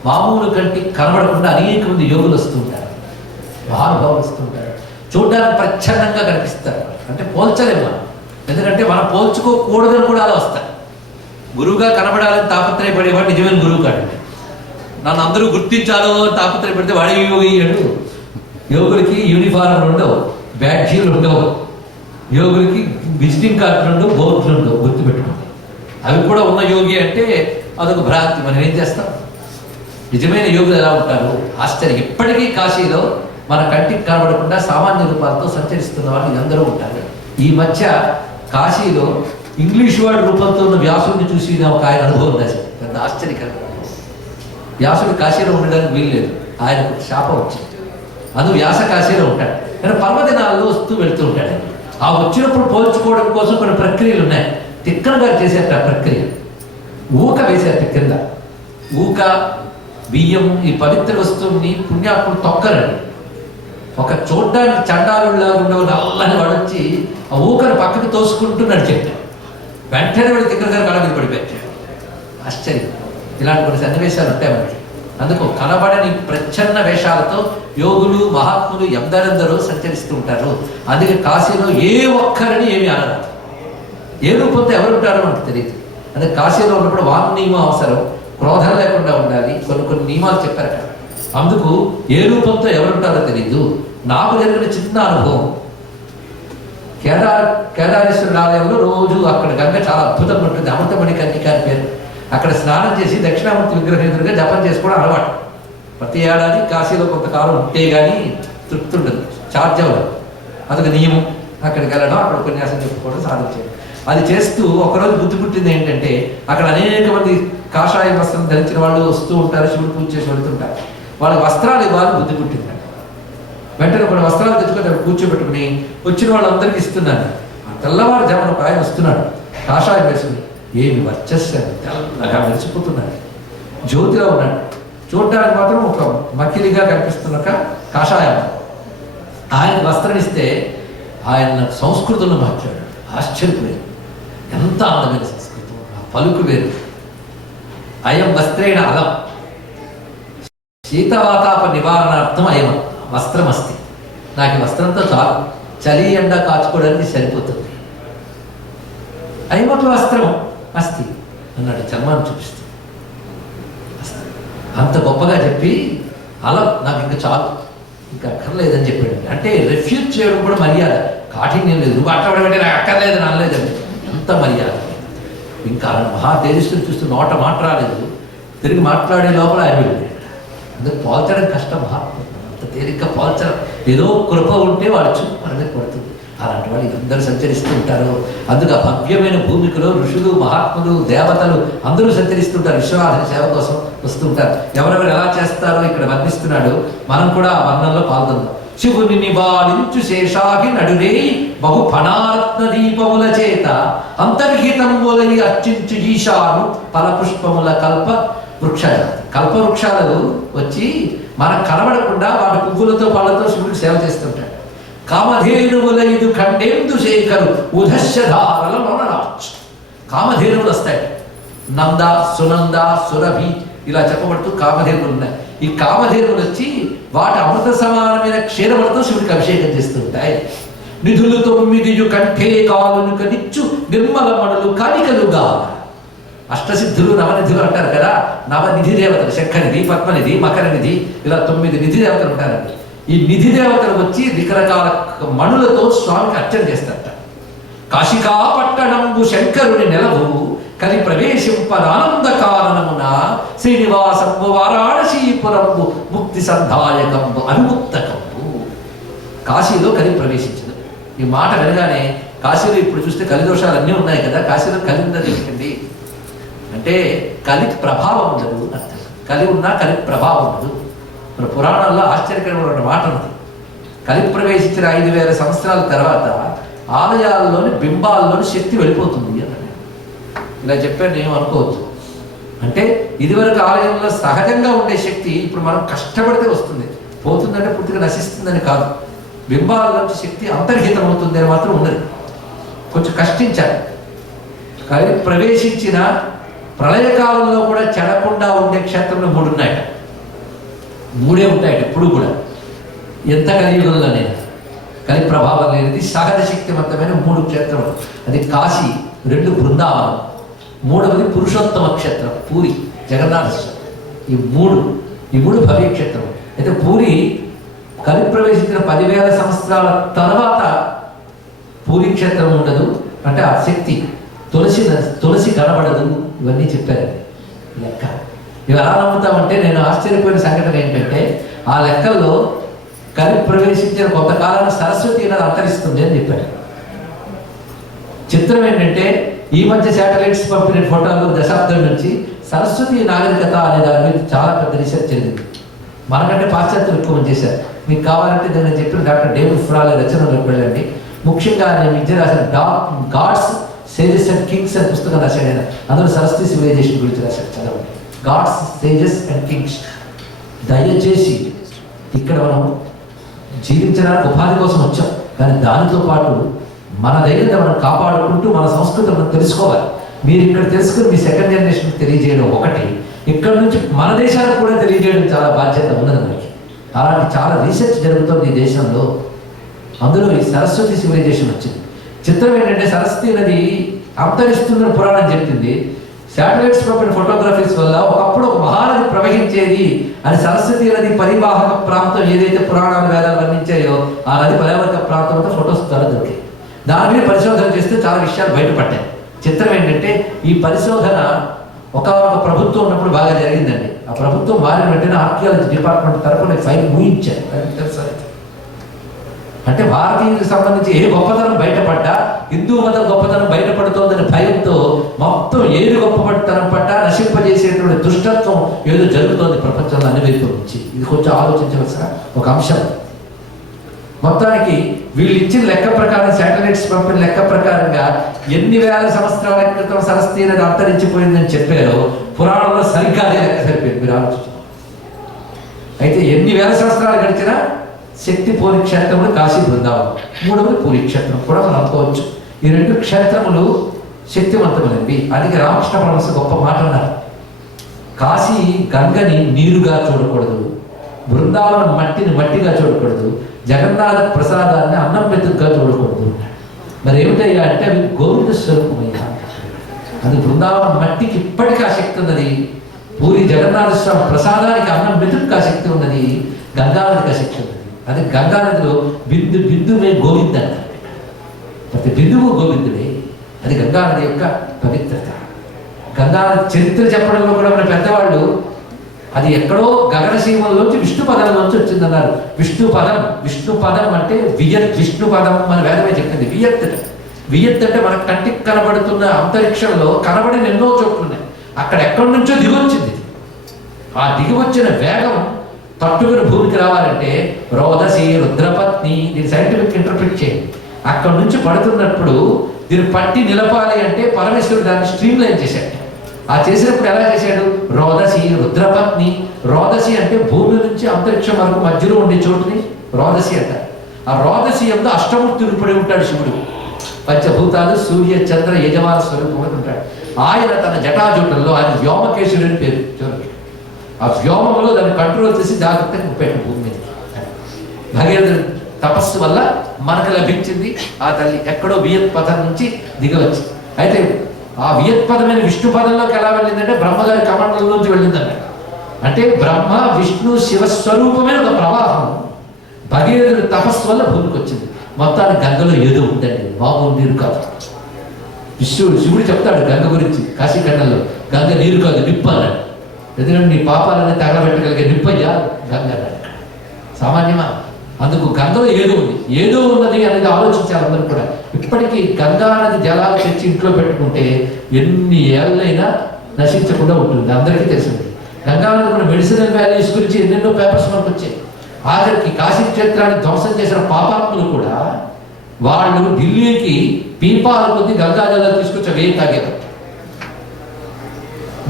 మామూలు కంటికి కనబడకుండా అనేక మంది యోగులు వస్తుంటారు, మహానుభావులు వస్తుంటారు. చూడడానికి ప్రచ్ఛన్నంగా కనిపిస్తారు. అంటే పోల్చలేము మనం, ఎందుకంటే మనం పోల్చుకోకూడదని కూడా అలా వస్తారు. గురువుగా కనబడాలని తాపత్రయపడేవాడు నిజమైన గురువు కాడు. నన్ను అందరూ గుర్తించాలో తాపత్రయపడితే వాడి యోగి అయ్యాడు. యోగులకి యూనిఫారం ఉండవు, బ్యాడ్జీలు ఉండవు, యోగులకి విజిటింగ్ కార్డులు ఉండవు, బోర్డులు ఉండవు, గుర్తుపెట్టుకోండి. అవి కూడా ఉన్న యోగి అంటే అదొక భ్రాంతి. మనం ఏం చేస్తాం? నిజమైన యోగులు ఎలా ఉంటారు? ఆశ్చర్యం. ఇప్పటికీ కాశీలో మన కంటికి కనబడకుండా సామాన్య రూపాలతో సంచరిస్తున్న వాళ్ళు అందరూ ఉంటారు. ఈ మధ్య కాశీలో ఇంగ్లీష్ వాడి రూపంతో ఉన్న వ్యాసుడిని చూసి ఒక ఆయన అనుభవం ఉంది. పెద్ద ఆశ్చర్యకరం. వ్యాసుడు కాశీలో ఉండడానికి వీల్లేదు, ఆయనకు శాపం వచ్చింది. అందుకు వ్యాస కాశీలో ఉంటాడు. కానీ పర్వదినాల్లో వస్తూ వెళ్తూ ఉంటాడు. ఆ వచ్చినప్పుడు పోల్చుకోవడం కోసం కొన్ని ప్రక్రియలు ఉన్నాయి. తిక్కన గారు చేసేట ప్రక్రియ. ఊక వేసేట కింద ఊక బియ్యం ఈ పవిత్ర వస్తువుని పుణ్యాత్ములు తొక్కరండి. ఒక చూడ్డానికి చండాలులా ఉండవు నల్లని వాడొచ్చి ఆ ఊకను పక్కకి తోసుకుంటూ నడిచేట. వెంటనే వాడు తిక్కన గారు కళ మీద పడిపోయాడు. ఆశ్చర్యం. ఇలాంటి కొన్ని సన్నివేశాలు ఉంటాయి మనకి. అందుకు కనబడని ప్రచ్ఛన్న వేషాలతో యోగులు మహాత్ములు ఎందరెందరో సంచరిస్తూ ఉంటారు. అందుకే కాశీలో ఏ ఒక్కరిని ఏమి అనరు. ఏ రూపంతో ఎవరు ఉంటారో మనకు తెలియదు. అందుకే కాశీలో ఉన్నప్పుడు వాంగ్ నియమం అవసరం, క్రోధం లేకుండా ఉండాలి, కొన్ని నియమాలు చెప్పారు అక్కడ. అందుకు ఏ రూపంతో ఎవరు ఉంటారో తెలియదు. నాకు జరిగిన చిన్న అనుభవం, కేదారేశ్వరుడు ఆలయంలో రోజు అక్కడ గంగ చాలా అద్భుతంగా ఉంటుంది. అమృతమణి కన్నిక అని పేరు. అక్కడ స్నానం చేసి దక్షిణామూర్తి విగ్రహం ఎదురుగా జపం చేసుకోవడం అలవాటు. ప్రతి ఏడాది కాశీలో కొంతకాలం ఉంటే కానీ తృప్తి ఉండదు, ఛార్జ్ అవ్వదు. అదొక నియమం. అక్కడికి వెళ్ళడం, అక్కడ ఉపన్యాసం చెప్పుకోవడం, సాధించడం. అది చేస్తూ ఒకరోజు బుద్ధి పుట్టింది ఏంటంటే అక్కడ అనేక మంది కాషాయ వస్త్రం ధరించిన వాళ్ళు వస్తూ ఉంటారు, శివుడు పూజ చేసి వెళుతుంటారు. వాళ్ళకి వస్త్రాలు ఇవ్వాలని బుద్ధి పుట్టింది. వెంటనే కొన్ని వస్త్రాలు తెచ్చుకొని అక్కడ కూర్చోబెట్టుకుని వచ్చిన వాళ్ళందరికీ ఇస్తున్నాను. ఆ తెల్లవారుజామున ఒక ఆయన వస్తున్నాడు కాషాయం వేసుకుని. ఏమి వర్చస్సాను, తెల్లగా మెరిసిపోతున్నాడు, జ్యోతిలో ఉన్నాడు. చూడడానికి మాత్రం ఒక మకిలిగా కనిపిస్తున్న కాషాయం. ఆయన వస్త్రం ఇస్తే ఆయన సంస్కృతంలో మాట్లాడాడు. ఆశ్చర్యపోయాడు. ఎంత అందమైన సంస్కృతం, ఆ పలుకు వేరు. అయం వస్త్రేణ అలం శీతవాతాప నివారణార్థం అయం వస్త్రం అస్తి. నాకు ఈ వస్త్రంతో చాలు, చలి ఎండ కాచుకోవడానికి సరిపోతుంది. అయమకు వస్త్రం అస్తి అన్నాడు చర్మాన్ని చూపిస్తూ. అంత గొప్పగా చెప్పి అలా నాకు ఇంకా చాలు, ఇంకా అక్కర్లేదని చెప్పాడు. అంటే రిఫ్యూజ్ చేయడం కూడా మర్యాద, కాఠిన్యం లేదు. నువ్వు అట్లా నాకు అక్కర్లేదని అనలేదండి, ఎంత మర్యాద. ఇంకా మహా తేజస్సుని చూస్తూ నోట మాట రాలేదు, తిరిగి మాట్లాడే లోపల ఆగిపోయింది. అందుకు పోల్చడం కష్టం, మహాత్ముడు అంత తేలిగ్గా పోల్చడం. ఏదో కృప ఉంటే వాడు చూపు మన మీద పడుతుంది. అలాంటి వాళ్ళు అందరూ సంచరిస్తూ ఉంటారు. అందుకు ఆ భవ్యమైన భూమికలో ఋషులు, మహాత్ములు, దేవతలు అందరూ సంచరిస్తుంటారు, విశ్వనాథుని సేవ కోసం వస్తుంటారు. ఎవరెవరు ఎలా చేస్తారో ఇక్కడ వర్ణిస్తున్నాడు. మనం కూడా ఆ వర్ణంలో పాల్గొందాం. శివుని నివాళించు శేషాగి నడురే బహు ఫణారత్న దీపముల చేత అంతర్హితములై అర్చించు ఈశాను ఫలపుష్పముల కల్ప వృక్షాలు. కల్ప వృక్షాలు వచ్చి మనకు కనబడకుండా వాటి పువ్వులతో పళ్ళతో శివుడికి సేవ చేస్తుంటాడు. కామధేనువులైదు ఖండేందు శేఖరు ఉదశ్యధారల నొనరాచ్. కామధేనువులు వస్తాయి, నంద, సునంద, సురభి ఇలా చెప్పబడుతూ కామధేనువులు ఉన్నాయి. ఈ కామధేనువులు వచ్చి వాటి అమృత సమానమైన క్షీరములతో శివుడికి అభిషేకం చేస్తుంటాయి. నిధులు 9 కంఠే కాలును కనిచ్చు నిర్మలమణులు కానికలుగా. అష్టసిద్ధులు నవనిధులు అంటారు కదా, నవనిధి దేవతలు శంఖనిధి, పద్మనిధి, మకరనిధి, ఇలా 9 నిధి దేవతలు ఉంటారండి. ఈ నిధి దేవతలు వచ్చి రకరకాల మణులతో స్వామికి అర్చన చేస్తారట. కాశికా పట్టణంబు శంకరుని నెలవు కలి ప్రవేశింపదానంద కారణమున శ్రీనివాసంబు వారాణసీపురంబు ముక్తి సంధాయకంబు అవిముక్తకంబు. కాశీలో కలి ప్రవేశించదు. ఈ మాట వినగానే కాశీలో ఇప్పుడు చూస్తే కలి దోషాలు అన్నీ ఉన్నాయి కదా, కాశీలో కలి ఉన్నది ఏంటండి అంటే కలి ప్రభావం ఉండదు అర్థం. కలి ఉన్నా కలి ప్రభావం ఉండదు. మన పురాణాల్లో ఆశ్చర్యకరమైన మాట ఉంది. కలి ప్రవేశించిన 5000 సంవత్సరాల తర్వాత ఆలయాల్లోని బింబాల్లోని శక్తి వెళ్ళిపోతుంది అన్నాడు. ఇలా చెప్పాను నేను అనుకోవచ్చు. అంటే ఇదివరకు ఆలయంలో సహజంగా ఉండే శక్తి ఇప్పుడు మనం కష్టపడితే వస్తుంది, పోతుందంటే పూర్తిగా నశిస్తుందని కాదు. బింబాల్లోంచి శక్తి అంతర్హితం అవుతుంది అని మాత్రం ఉన్నది. కొంచెం కష్టించాలి. కలి ప్రవేశించిన ప్రళయకాలంలో కూడా చెడకుండా ఉండే క్షేత్రంలో 3 ఉన్నాయట. 3 ఉంటాయట ఎప్పుడు కూడా, ఎంత కలియుగంలోనే. కలి ప్రభావం లేనిది సహజ శక్తివంతమైన 3 క్షేత్రములు. అది కాశీ, 2 బృందావనం, 3వది పురుషోత్తమ క్షేత్రం పూరి జగన్నాథ స్వామి. ఈ మూడు భవ్య క్షేత్రం. అయితే పూరి కలి ప్రవేశించిన 10,000 సంవత్సరాల తర్వాత పూరి క్షేత్రం ఉండదు, అంటే ఆ శక్తి తులసి కనబడదు. ఇవన్నీ చెప్పారండి లెక్క. ఇవి ఎలా నమ్ముతామంటే, నేను ఆశ్చర్యపోయిన సంఘటన ఏంటంటే, ఆ లెక్కల్లో కలి ప్రవేశించిన కొంతకాలంలో సరస్వతి నది అంతరిస్తుంది అని చెప్పారు. చిత్రం ఏంటంటే, ఈ మధ్య శాటిలైట్స్ పంపిన ఫోటోలు దశాబ్దం నుంచి సరస్వతి నాగరికత అనే దాని మీద చాలా పెద్ద రీసెర్చ్ జరిగింది. మనకంటే పాశ్చాత్యులు ఎక్కువ చేశారు. మీకు కావాలంటే నేను చెప్పిన డాక్టర్ డేవిడ్ ఫ్రాలే రచనలోకి వెళ్ళండి. ముఖ్యంగా నేను విద్య రాసిన గాడ్స్ సేజెస్ అండ్ కింగ్స్ అనే పుస్తకం రాశాడు ఆయన. అందులో సరస్వతి సివిలైజేషన్ గురించి రాశాడు, చదవండి. Gods sages and kings. దయచేసి ఇక్కడ మనం జీవించడానికి ఉపాధి కోసం వచ్చాం, కానీ దానితో పాటు మన దగ్గర మనం కాపాడుకుంటూ మన సంస్కృతి మనం తెలుసుకోవాలి. మీరు ఇక్కడ తెలుసుకుని మీ సెకండ్ జనరేషన్కి తెలియజేయడం ఒకటి, ఇక్కడ నుంచి మన దేశానికి కూడా తెలియజేయడం చాలా బాధ్యత ఉన్నది మనకి. అలాంటి చాలా రీసెర్చ్ జరుగుతుంది ఈ దేశంలో. అందులో ఈ సరస్వతి సివిలైజేషన్ వచ్చింది. చిత్రం ఏంటంటే, సరస్వతి నది అంతరిస్తుందని పురాణం చెప్పింది. శాటిలైట్స్ పంపిన ఫోటోగ్రఫీస్ వల్ల ఒకప్పుడు ఒక మహానది ప్రవహించేది అని సరస్వతి నది పరివాహక ప్రాంతం ఏదైతే పురాణాలు వేదాలు వర్ణించాయో ఆ నది పరివాహక ప్రాంతంతో ఫోటోస్ ద్వారా దొరికాయి. దాని మీద పరిశోధన చేస్తే చాలా విషయాలు బయటపడ్డాయి. చిత్రం ఏంటంటే, ఈ పరిశోధన ఒక ప్రభుత్వం ఉన్నప్పుడు బాగా జరిగిందండి. ఆ ప్రభుత్వం మారిన వెంటనే ఆర్కియాలజీ డిపార్ట్మెంట్ తరఫున ఫైల్ ఊహించారు. తెలుసా? అంటే భారతీయులకు సంబంధించి ఏ గొప్పతనం బయటపడ్డా, హిందూ మతం గొప్పతనం బయటపడుతోందని భయంతో మొత్తం ఏది గొప్పతనం పడ్డా నశింపజేసేటువంటి దుష్టత్వం ఏదో జరుగుతోంది ప్రపంచంలో అన్ని వైపుల నుంచి. ఇది కొంచెం ఆలోచించవలసిన ఒక అంశం. మొత్తానికి వీళ్ళు ఇచ్చిన లెక్క ప్రకారం, శాటిలైట్స్ పంపిన లెక్క ప్రకారంగా ఎన్ని వేల సంవత్సరాల క్రితం సరస్వతి నది అంతరించిపోయిందని చెప్పారో పురాణంలో సరిగ్గా అదే లెక్క సరిపోయింది. మీరు ఆలోచించారు. అయితే ఎన్ని వేల సంవత్సరాలు గడిచినా శక్తి పూరి క్షేత్రములు కాశీ బృందావనం, 3వది పూరి క్షేత్రం కూడా మనం అనుకోవచ్చు. ఈ 2 క్షేత్రములు శక్తివంతమైనవి. అందుకే రామకృష్ణ పరమహంస గొప్ప మాట అన్నారు, కాశీ గంగని నీరుగా చూడకూడదు, బృందావనం మట్టిని మట్టిగా చూడకూడదు, జగన్నాథ ప్రసాదాన్ని అన్నం మెతుకుగా చూడకూడదు. మరి ఏమిటయ్యా అంటే, అవి గోవింద స్వరూపమయ్యా. అది బృందావనం మట్టికి ఇప్పటికీ ఆ శక్తి ఉన్నది. పూరి జగన్నాథ స్వామి ప్రసాదానికి అన్నం మెతుకు ఆ శక్తి ఉన్నది, గంగానదికి ఆ శక్తి ఉన్నది. అది గంగానదిలో బిందు బిందువే గోవింద అంటారు. ప్రతి బిందువు గోవిందుడే. అది గంగానది యొక్క పవిత్రత. గంగానది చరిత్ర చెప్పడంలో కూడా మన పెద్దవాళ్ళు అది ఎక్కడో గగనసీమలోంచి విష్ణు పదంలోంచి వచ్చిందన్నారు. విష్ణు పదం అంటే విష్ణు పదం మన వేదమే చెప్పింది. వియత్ అంటే మనకు కంటికి కనబడుతున్న అంతరిక్షంలో కనబడిన ఎన్నో చోట్లు ఉన్నాయి. అక్కడ ఎక్కడి నుంచో దిగొచ్చింది. ఆ దిగివచ్చిన వేగం తట్టుకుని భూమికి రావాలంటే రోదసి రుద్రపత్ని, దీని సైంటిఫిక్ ఇంటర్ప్రిట్ చేయండి. అక్కడ నుంచి పడుతున్నప్పుడు దీన్ని పట్టి నిలపాలి అంటే పరమేశ్వరుడు దాన్ని స్ట్రీమ్ లైన్ చేశాడు. ఆ చేసినప్పుడు ఎలా చేశాడు? రోదసి రుద్రపత్ని. రోదసి అంటే భూమి నుంచి అంతరిక్షం వరకు మధ్యలో ఉండే చోటుని రోదసి అంటారు. ఆ రోదసి యొక్క అష్టమూర్తులు పడి ఉంటాడు శివుడు. పంచభూతాలు సూర్య చంద్ర యజమాన స్వరూపం ఉంటాడు. ఆయన తన జటాజుటంలో, ఆయన వ్యోమకేశుడు అని పేరు చూడండి, ఆ వ్యోమంలో దాన్ని కంట్రోల్ చేసి జాగ్రత్తగా ముప్పాడు భూమి మీద. భగీరథుడి తపస్సు వల్ల మనకు లభించింది ఆ తల్లి. ఎక్కడో వియత్పదం నుంచి దిగవచ్చు. అయితే ఆ వియత్పదమైన విష్ణు పదంలోకి ఎలా వెళ్ళిందంటే బ్రహ్మగారి కమండలంలోంచి వెళ్ళిందన్న. అంటే బ్రహ్మ విష్ణు శివస్వరూపమైన ఒక ప్రవాహం భగీరథుడి తపస్సు వల్ల భూమికి వచ్చింది. మొత్తానికి గంగలో ఏదో ఉందండి, మామూలు నీరు కాదు. శివుడు చెప్తాడు గంగ గురించి కాశీఖండంలో, గంగ నీరు కాదు నిప్పు అన్నాడు. ఎందుకంటే నీ పాపాలని తగలబెట్టగలిగే నిప్పయ్యా గంగ అన్నాడు. సామాన్యమా? అందుకు గంగలో ఏదో ఉన్నది అనేది ఆలోచించాలి అందరూ కూడా. ఇప్పటికీ గంగా నది జలాలు తెచ్చి ఇంట్లో పెట్టుకుంటే ఎన్ని ఏళ్ళైనా నశించకుండా ఉంటుంది. అందరికీ తెలిసింది. గంగా నది కూడా మెడిసినల్ వాల్యూస్ గురించి ఎన్నెన్నో పేపర్స్ మనకు వచ్చాయి. ఆఖరికి కాశీ క్షేత్రాన్ని ధ్వంసం చేసిన పాపాత్ములు కూడా వాళ్ళు ఢిల్లీకి పీపాల కొద్ది గంగా జలాలు తీసుకొచ్చి వేయి తాగేవారు.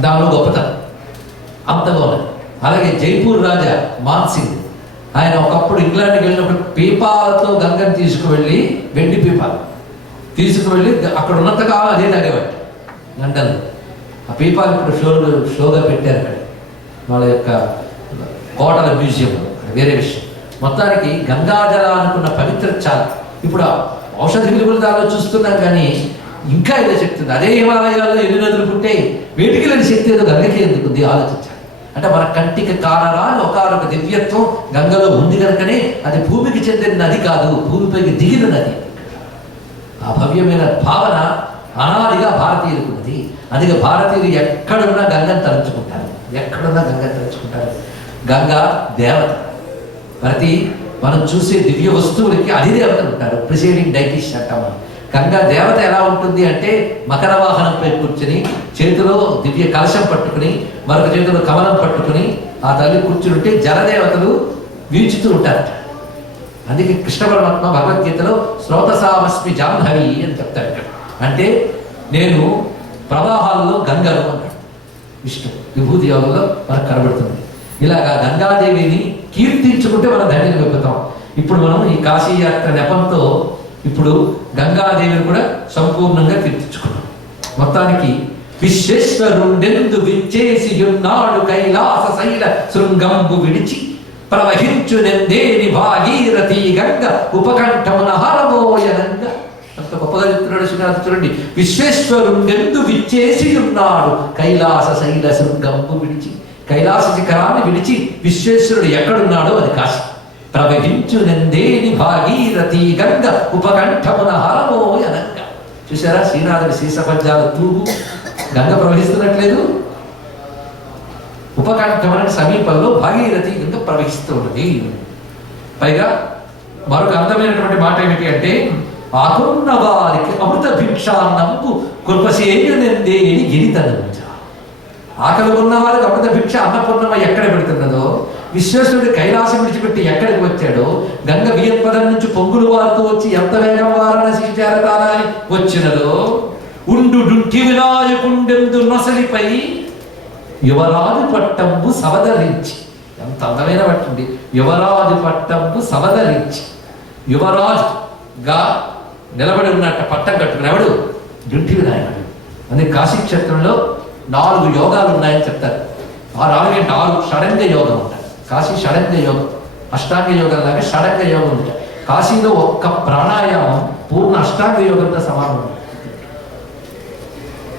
దానిలో గొప్పతనం అంతగా ఉన్నది. అలాగే జైపూర్ రాజా మాన్సింగ్, ఆయన ఒకప్పుడు ఇంగ్లాండ్కి వెళ్ళినప్పుడు పీపాలతో గంగని తీసుకువెళ్ళి, వెండి పీపాలు తీసుకువెళ్ళి అక్కడ ఉన్నంతకాలం అదే తాగేవాడు లండన్లో. ఆ పీపాలు ఇప్పుడు షోగా పెట్టారు అక్కడ వాళ్ళ యొక్క కోటల మ్యూజియంలో. వేరే విషయం. మొత్తానికి గంగాజల అనుకున్న పవిత్రత చాలా. ఇప్పుడు ఔషధ విలువలు దానిలో చూస్తున్నాం, కానీ ఇంకా ఏదో శక్తి ఉంది. అదే హిమాలయాల్లో ఎన్ని నదులు పుట్టే వేటికి లేని శక్తి ఏదో గంగకి ఎందుకుంది ఆలోచించాలి. అంటే మన కంటికి కానరాని ఒకనొక దివ్యత్వం గంగలో ఉంది కనుకనే అది భూమికి చెందిన నది కాదు, భూమిపైకి దిగిన నది. ఆ భవ్యమైన భావన అనాదిగా భారతీయులకు ఉన్నది. అందుకే భారతీయులు ఎక్కడున్నా గంగను తలుచుకుంటారు. గంగా దేవత. ప్రతి మనం చూసే దివ్య వస్తువులకి అధిదేవతలు ఉంటారు, ప్రిసైడింగ్ డైటీష్ అంటాం. గంగా దేవత ఎలా ఉంటుంది అంటే మకర వాహనంపై కూర్చుని చేతిలో దివ్య కలశం పట్టుకుని మరొక చేతిలో కమలం పట్టుకుని ఆ తల్లి కూర్చుంటే జలదేవతలు వీచుతూ ఉంటారు. అందుకే కృష్ణ పరమాత్మ భగవద్గీతలో శ్రోతసామస్మి జాహ్నవి అని చెప్తారు ఇక్కడ. అంటే నేను ప్రవాహాల్లో గంగను అన్నాడు విష్ణు. విభూతి యోగంలో మనకు కనబడుతుంది. ఇలాగా గంగాదేవిని కీర్తించుకుంటే మనం ధన్యం అయిపోతాం. ఇప్పుడు మనం ఈ కాశీయాత్ర నెపంతో ఇప్పుడు గంగాదేవిని కూడా సంపూర్ణంగా కీర్తించుకున్నాం. మొత్తానికి విశ్వేశ్వరుండెందు విచ్చేసి ఉన్నాడు కైలాస శైల శృంగంబు విడిచి ప్రవహించునెందేని భాగీరథి గంగ ఉపకంఠమున హారమోయనంగా. అంత గొప్పగా చెప్తున్నాడు శ్రీనాథ్. చూడండి, విశ్వేశ్వరుండెందు విచ్చేసి ఉన్నాడు కైలాస శైల శృంగంబు విడిచి. కైలాస శిఖరాన్ని విడిచి విశ్వేశ్వరుడు ఎక్కడున్నాడో అది కాశీ. ప్రవహించునెందేని భాగీరథి గంగ ఉపకంఠమున హారమోయనంగా. చూసారా శ్రీనాథుడి శీసపంజాల తూగు గంగ ప్రవహిస్తున్నట్లేదు. ఉపకంఠమునకి సమీపంలో భాగీరథి గంగ ప్రవహిస్తూ ఉన్నది. పైగా మరొక అందమైనటువంటి మాట ఏమిటి అంటే, ఆకున్న వారికి అమృత భిక్షాన్నంపు కృపసేయునెందేని గిరితనంజ. ఆకలి ఉన్న వారికి అమృత భిక్ష అన్నపూర్ణమ ఎక్కడ పెడుతున్నదో, విశ్వేశ్వరుడు కైలాసం విడిచిపెట్టి ఎక్కడికి వచ్చాడో, గంగ వియత్పదం నుంచి పొంగులు వారుతూ వచ్చి ఎంత వేగం వారణాసి చేరతానని వచ్చినదో, ఉండు వినాయకుండెందు నొసలిపై యువరాజు పట్టంబు సవదరించి. ఎంత అందమైన పట్టండి. యువరాజు పట్టంబు సవదరించి. యువరాజుగా నిలబడి ఉన్నట్ట పట్టం కట్టుకుని ఎవడు? డుంటి వినాయకుడు. అందుకే కాశీక్షేత్రంలో 4 యోగాలు ఉన్నాయని చెప్తారు. ఆ 4 షడంగ యోగం ఉంటాయి. కాశీ షడంగ యోగం, అష్టాంగ యోగం లాగా షడంగ యోగం ఉంటాయి. కాశీలో ఒక్క ప్రాణాయామం పూర్ణ అష్టాంగ యోగంతో సమానం.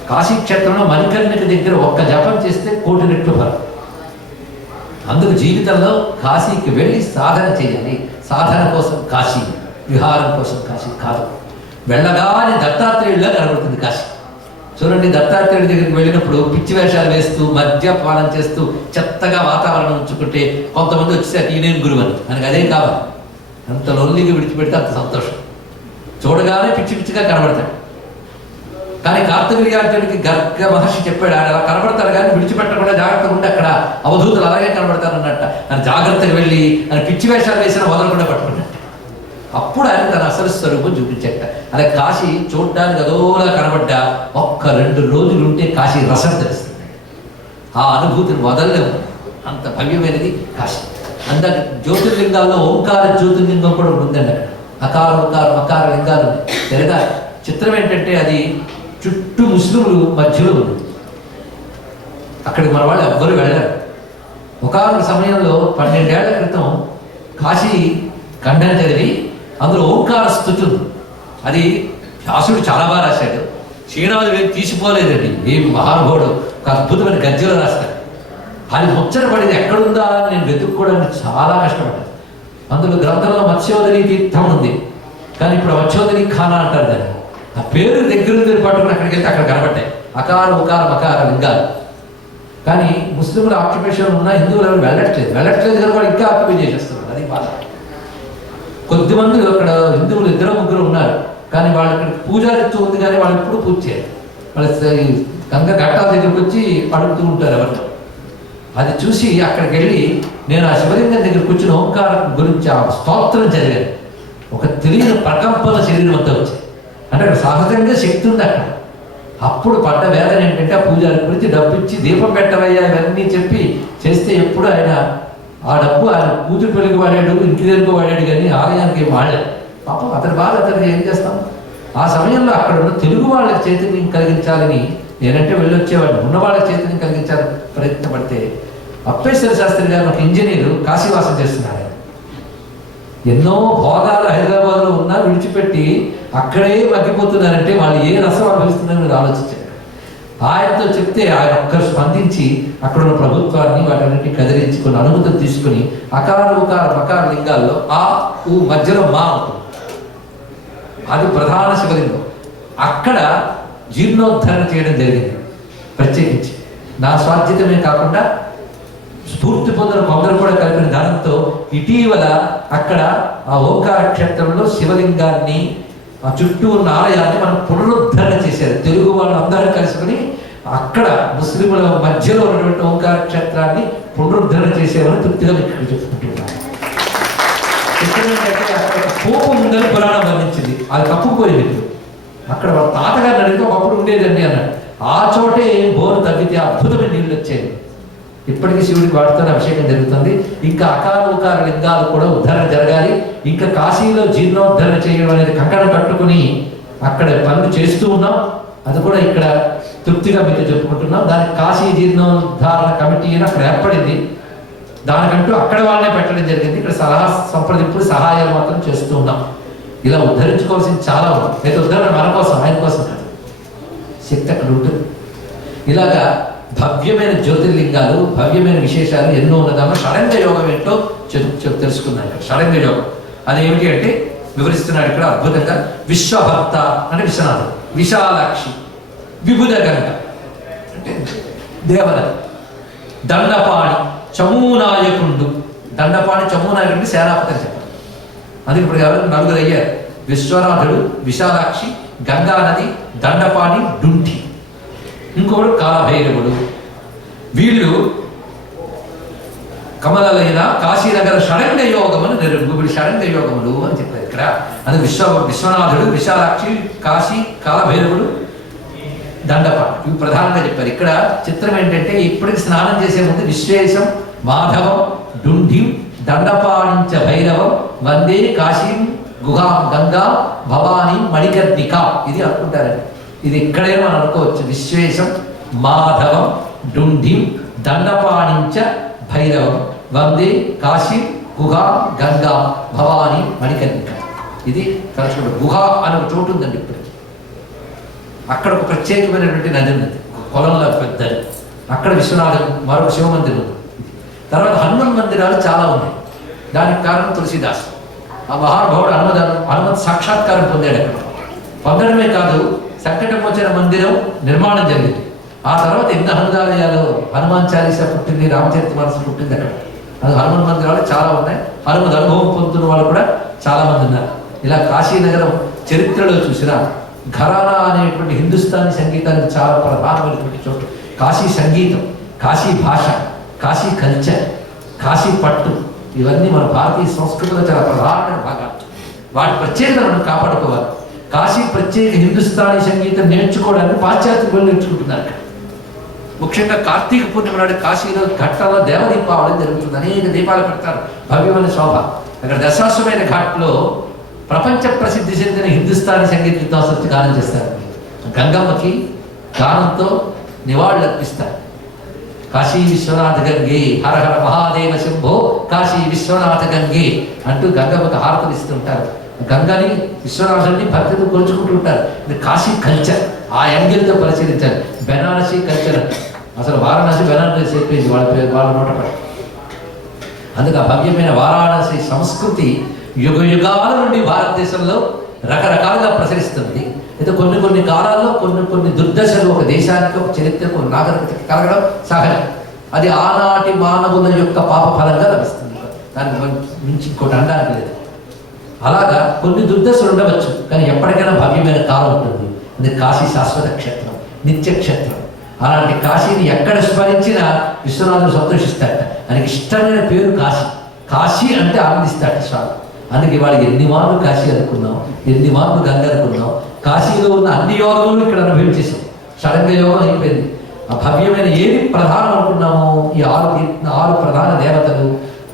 కాశీక్షేత్రంలో మణికర్ణిక దగ్గర ఒక్క జపం చేస్తే 1,000,000 రెట్లు ఫలం. అందుకు జీవితంలో కాశీకి వెళ్ళి సాధన చేయాలి. సాధన కోసం కాశీ, విహారం కోసం కాశీ కాదు. వెళ్ళగానే దత్తాత్రేయుడిలా కనబడుతుంది కాశీ. చూడండి, దత్తాత్రేయుడి దగ్గరికి వెళ్ళినప్పుడు పిచ్చి వేషాలు వేస్తూ మద్యపానం చేస్తూ చెత్తగా వాతావరణం ఉంచుకుంటే కొంతమంది వచ్చేసాక ఈయనేం గురువు అని మనకు అదే కావాలి. అంత లొల్లిగా విడిచిపెడితే అంత సంతోషం. చూడగానే పిచ్చి పిచ్చిగా కనబడతాడు. కానీ కార్తవీర్యార్జునుడికి గర్గ మహర్షి చెప్పాడు, ఆయన అలా కనబడతారు కానీ విడిచిపెట్టకుండా జాగ్రత్తగా ఉంటే అక్కడ అవధూతులు అలాగే కనబడతారు అన్నట్ట. ఆయన జాగ్రత్తగా వెళ్ళి ఆయన పిచ్చి వేషాలు వేసినా వదలకుండా పట్టుకున్నట్ట. అప్పుడు ఆయన తన అసలు స్వరూపం చూపించట. అలా కాశీ చూడడానికి అదోలా కనబడ్డా 1-2 రోజులు ఉంటే కాశీ రసం తెలుస్తుంది. ఆ అనుభూతిని వదలలేము, అంత భవ్యమైనది కాశీ. అందాక జ్యోతిర్లింగాల్లో ఓంకార జ్యోతిర్లింగం కూడా ఉందండి. అక్కడ అకార ఓంకార మకార లింగాలు తెరగా. చిత్రం ఏంటంటే అది చుట్టూ ముస్లింలు మధ్యలో ఉంది. అక్కడికి మన వాళ్ళు ఎవ్వరూ వెళ్ళారు. ఒకనొక సమయంలో 12 ఏళ్ల క్రితం కాశీ ఖండం చదివి అందులో ఓంకార స్తుతి ఉంది. అది వ్యాసుడు చాలా బాగా రాశాడు. శ్రీనాథుడు ఏం తీసిపోలేదండి. ఏం మహానుభావుడు, ఒక అద్భుతమైన గద్యలో రాస్తాడు. అది ముచ్చట పడింది ఎక్కడుందా అని నేను వెతుక్కోవడానికి చాలా కష్టపడ్డాను. అందులో గ్రంథంలో మత్స్యోదరి తీర్థం ఉంది, కానీ ఇప్పుడు మత్స్యోదరి ఖానా అంటారు దాన్ని. ఆ పేరు దగ్గర పట్టుకుని అక్కడికి వెళ్తే అక్కడ కనబడ్డాయి అకార ఉకార మకార లింగాలు. కానీ ముస్లింల ఆక్యుపేషన్ ఉన్నా హిందువులు ఎవరు వెళ్ళట్లేదు కనుక వాళ్ళు ఇంకా ఆక్యుపై చేసేస్తున్నారు. అది బాధ. కొద్దిమంది అక్కడ హిందువులు 2-3 ఉన్నారు, కానీ వాళ్ళు ఇక్కడ పూజారిత్వం ఉంది, కానీ వాళ్ళు ఎప్పుడు పూజ చేయరు. వాళ్ళు గంగ ఘట్టాల దగ్గరికి వచ్చి అడుగుతూ ఉంటారు ఎవరితో. అది చూసి అక్కడికి వెళ్ళి నేను ఆ శివలింగం దగ్గర కూర్చుని ఓంకారం గురించి ఆ స్తోత్రం చదివాను. ఒక తెలియని ప్రకంపన శరీరం అంతా వచ్చాయి. అంటే అక్కడ సహజంగా శక్తి ఉంది అక్కడ. అప్పుడు పడ్డ వేదన ఏంటంటే ఆ పూజారి గురించి డబ్బు ఇచ్చి దీపం పెట్టవయ్యా ఇవన్నీ చెప్పి చేస్తే ఎప్పుడు ఆయన ఆ డబ్బు ఆయన పూజ పెళ్లికి వాడాడు, ఇంటి దగ్గరకు వాడాడు, కానీ ఆలయానికి వాడలేదు. పాపం అతని బాధ అతనికి ఏం చేస్తాం. ఆ సమయంలో అక్కడ ఉన్న తెలుగు వాళ్ళకి చైతన్యం కలిగించాలని నేనంటే వెళ్ళొచ్చేవాడిని. ఉన్న వాళ్ళకి చైతన్యం కలిగించాలని ప్రయత్నపడితే అప్పేశ్వర శాస్త్రి గారు ఒక ఇంజనీరు కాశీవాసం చేస్తున్నారు. ఎన్నో భోగాలు హైదరాబాద్లో ఉన్నా విడిచిపెట్టి అక్కడే మగ్గిపోతున్నారంటే వాళ్ళు ఏ రసం అనుభవిస్తున్నారని మీరు ఆలోచించారు. ఆయనతో చెప్తే ఆయన ఒక్కరు స్పందించి అక్కడ ఉన్న ప్రభుత్వాన్ని వాటన్నింటినీ కదిలించి కొన్ని అనుమతులు తీసుకుని అకార ఉకార మకార లింగాల్లో ఆ ఊ మధ్యలో మా ఉంటుంది. అది ప్రధాన శివలింగం. అక్కడ జీర్ణోద్ధరణ చేయడం జరిగింది ప్రత్యేకించి. నా స్వాధ్యతమే కాకుండా స్ఫూర్తి పొందిన కొందరు కూడా కలిపిన ధనంతో ఇటీవల అక్కడ ఆ ఓంకార క్షేత్రంలో శివలింగాన్ని ఆ చుట్టూ ఉన్న ఆలయాన్ని మనం పునరుద్ధరణ చేశారు. తెలుగు వాళ్ళు అందరూ కలుసుకుని అక్కడ ముస్లింల మధ్యలో ఉన్నటువంటి ఓంకార క్షేత్రాన్ని పునరుద్ధరణ చేసేవారు తృప్తిగా ఇక్కడ చెప్పుకుంటున్నారు. అక్కడ కోపం ఉందని పురాణం వర్ణించింది. అది తప్పుపోయింది. అక్కడ వాళ్ళ తాతగారిని అడిగితే ఒకప్పుడు ఉండేదండి అన్నాడు. ఆ చోటే బోరు తగ్గితే అద్భుతమైన నీళ్ళు వచ్చేది. ఇప్పటికీ శివుడికి వాటితో అభిషేకం జరుగుతుంది. ఇంకా అకారోకార లింగాలు కూడా ఉద్ధరణ జరగాలి. ఇంకా కాశీలో జీర్ణోద్ధరణ చేయడం అనేది కంకణం కట్టుకుని అక్కడ పనులు చేస్తూ ఉన్నాం. అది కూడా ఇక్కడ తృప్తిగా మీతో చెప్పుకుంటున్నాం. దానికి కాశీ జీర్ణోద్ధారణ కమిటీ అని అక్కడ ఏర్పడింది. దానికంటూ అక్కడ వాళ్ళనే పెట్టడం జరిగింది. ఇక్కడ సలహా సంప్రదింపులు సహాయాలు మాత్రం చేస్తూ ఉన్నాం. ఇలా ఉద్ధరించుకోవాల్సింది చాలా ఉంది. అయితే ఉద్ధరణ మన కోసం, ఆయన కోసం కాదు. శక్తి అక్కడ ఉంటుంది. ఇలాగా భవ్యమైన జ్యోతిర్లింగాలు, భవ్యమైన విశేషాలు ఎన్నో ఉన్నదామో షడంగ యోగం ఏంటో తెలుసుకున్నాను. ఇక్కడ షడంగ యోగం అదేమిటి అంటే వివరిస్తున్నాడు ఇక్కడ అద్భుతంగా. విశ్వభర్త అంటే విశ్వనాథుడు, విశాలాక్షి, విభుద గంగ అంటే దేవనది, దండపాణి, చమూనాయకుండు. దండపాణి చమూనాయకుడిని సేనాపతి అని చెప్పారు. అది ఇప్పుడు ఎవరు 4 అయ్యారు. విశ్వనాథుడు, విశాలాక్షి, గంగానది, దండపాణి, డుంఠి, ఇంకొకడు కాలభైరవుడు. వీళ్ళు కమలలైన కాశీనగర షడంగ యోగమును వీళ్ళు షడంగ యోగములు అని చెప్పారు ఇక్కడ. అది విశ్వనాథుడు, విశాలాక్షి, కాశీ, కాలభైరవుడు, దండపాణి, ఇవి ప్రధానంగా చెప్పారు. ఇక్కడ చిత్రం ఏంటంటే ఇప్పటికి స్నానం చేసే ముందు విశ్వేశం, మాధవం, డుంఢిం, దండపాణించ భైరవం, వందే కాశీం గుహాం గంగా భవానీ మణికర్ణిక. ఇది అనుకుంటారండి. ఇది ఇక్కడే మనం అనుకోవచ్చు. విశ్వేశం, మాధవం, డుంఢిం, దండపాణించ భైరవం, వందే కాశీ గుహా గంగా భవానీ మణికర్ణిక. ఇది తరచుకుంటారు. గుహ అనే చోటు ఉందండి ఇప్పటికి. అక్కడ ఒక ప్రత్యేకమైనటువంటి నది ఉన్నది, కొలంలో పెద్దది. అక్కడ విశ్వనాథం మరొక శివ మందిరం ఉంది. తర్వాత హనుమన్ మందిరాలు చాలా ఉన్నాయి. దానికి కారణం తులసిదాస్. ఆ మహానుభావుడు హనుమత్ సాక్షాత్కారం పొందాడు. అక్కడ పొందడమే కాదు, సంకటమోచన మందిరం నిర్మాణం జరిగింది. ఆ తర్వాత ఎన్ని హనుమాలయాలు, హనుమాన్ చాలీసా పుట్టింది, రామచరిత మానస పుట్టింది అక్కడ. అది హనుమాన్ మందిరాలు చాలా ఉన్నాయి. హనుమద్ అనుభవం పొందుతున్న వాళ్ళు కూడా చాలా మంది ఉన్నారు. ఇలా కాశీనగరం చరిత్రలో చూసినా ఘరానా అనేటువంటి హిందుస్థానీ సంగీతానికి చాలా ప్రధానమైనటువంటి చోటు. కాశీ సంగీతం, కాశీ భాష, కాశీ కల్చర్, కాశీ పట్టు, ఇవన్నీ మన భారతీయ సంస్కృతిలో చాలా ప్రధానమైన భాగాలు. వాటి ప్రత్యేకత మనం కాపాడుకోవాలి. కాశీ ప్రత్యేక హిందుస్థానీ సంగీతం నేర్చుకోవడానికి పాశ్చాత్యులు నేర్చుకుంటున్నారు. ముఖ్యంగా కార్తీక పూర్ణిమ నాడు కాశీలో ఘట్టాల్లో దేవదీపావళి జరుగుతుంది. అనేక దీపాలు పెడతారు, భవ్యమైన శోభ. అక్కడ దశాశ్వమైన ఘాట్లో ప్రపంచ ప్రసిద్ధి చెందిన హిందుస్థానీ సంగీత విద్వాంసులు గానం చేస్తారు. గంగమ్మకి గానంతో నివాళులు అర్పిస్తారు. కాశీ విశ్వనాథ గంగే, హర హర మహాదేవ శంభో కాశీ విశ్వనాథ గంగే అంటూ గంగమ్మకి హారతలు ఇస్తుంటారు. గంగని విశ్వనాథుని భక్తులు కొలుచుకుంటూ ఉంటారు. ఇది కాశీ కల్చర్, ఆ యాంగిల్తో పరిశీలించాలి. బెనారసీ కల్చర్, అసలు వారణాసి బెనారసీ చెప్పేసి వాళ్ళ పేరు, వాళ్ళ నోట పడి. అందుకే ఆ భవ్యమైన వారాణసి సంస్కృతి యుగ యుగాల నుండి భారతదేశంలో రకరకాలుగా ప్రసరిస్తుంది. అయితే కొన్ని కాలాల్లో కొన్ని దుర్దశలు ఒక దేశానికి, ఒక చరిత్రకు, ఒక నాగరికతకి కలగడం సహజం. అది ఆనాటి మానవుల యొక్క పాప ఫలంగా లభిస్తుంది. దానికి మించి ఇంకోటి అనడానికి లేదు. అలాగా కొన్ని దుర్దశలు ఉండవచ్చు, కానీ ఎప్పటికైనా భవ్యమైన కాలం ఉంటుంది. అది కాశీ శాశ్వత క్షేత్రం, నిత్య క్షేత్రం. అలాంటి కాశీని ఎక్కడ స్మరించినా విశ్వనాథుడు సంతోషిస్తాడట. ఆయనకి ఇష్టమైన పేరు కాశీ. కాశీ అంటే ఆనందిస్తాడట స్వామి. అందుకే వాళ్ళకి ఎన్ని మార్లు కాశీ అనుకున్నాం, ఎన్ని మార్లు గంగ అనుకున్నాం. కాశీలో ఉన్న అన్ని యోగములు ఇక్కడ అనుభవించేసాం. షడంగ యోగం అయిపోయింది. ఆ భవ్యమైన ఏది ప్రధానం అనుకున్నామో, ఈ ఆరు ప్రధాన దేవతలు,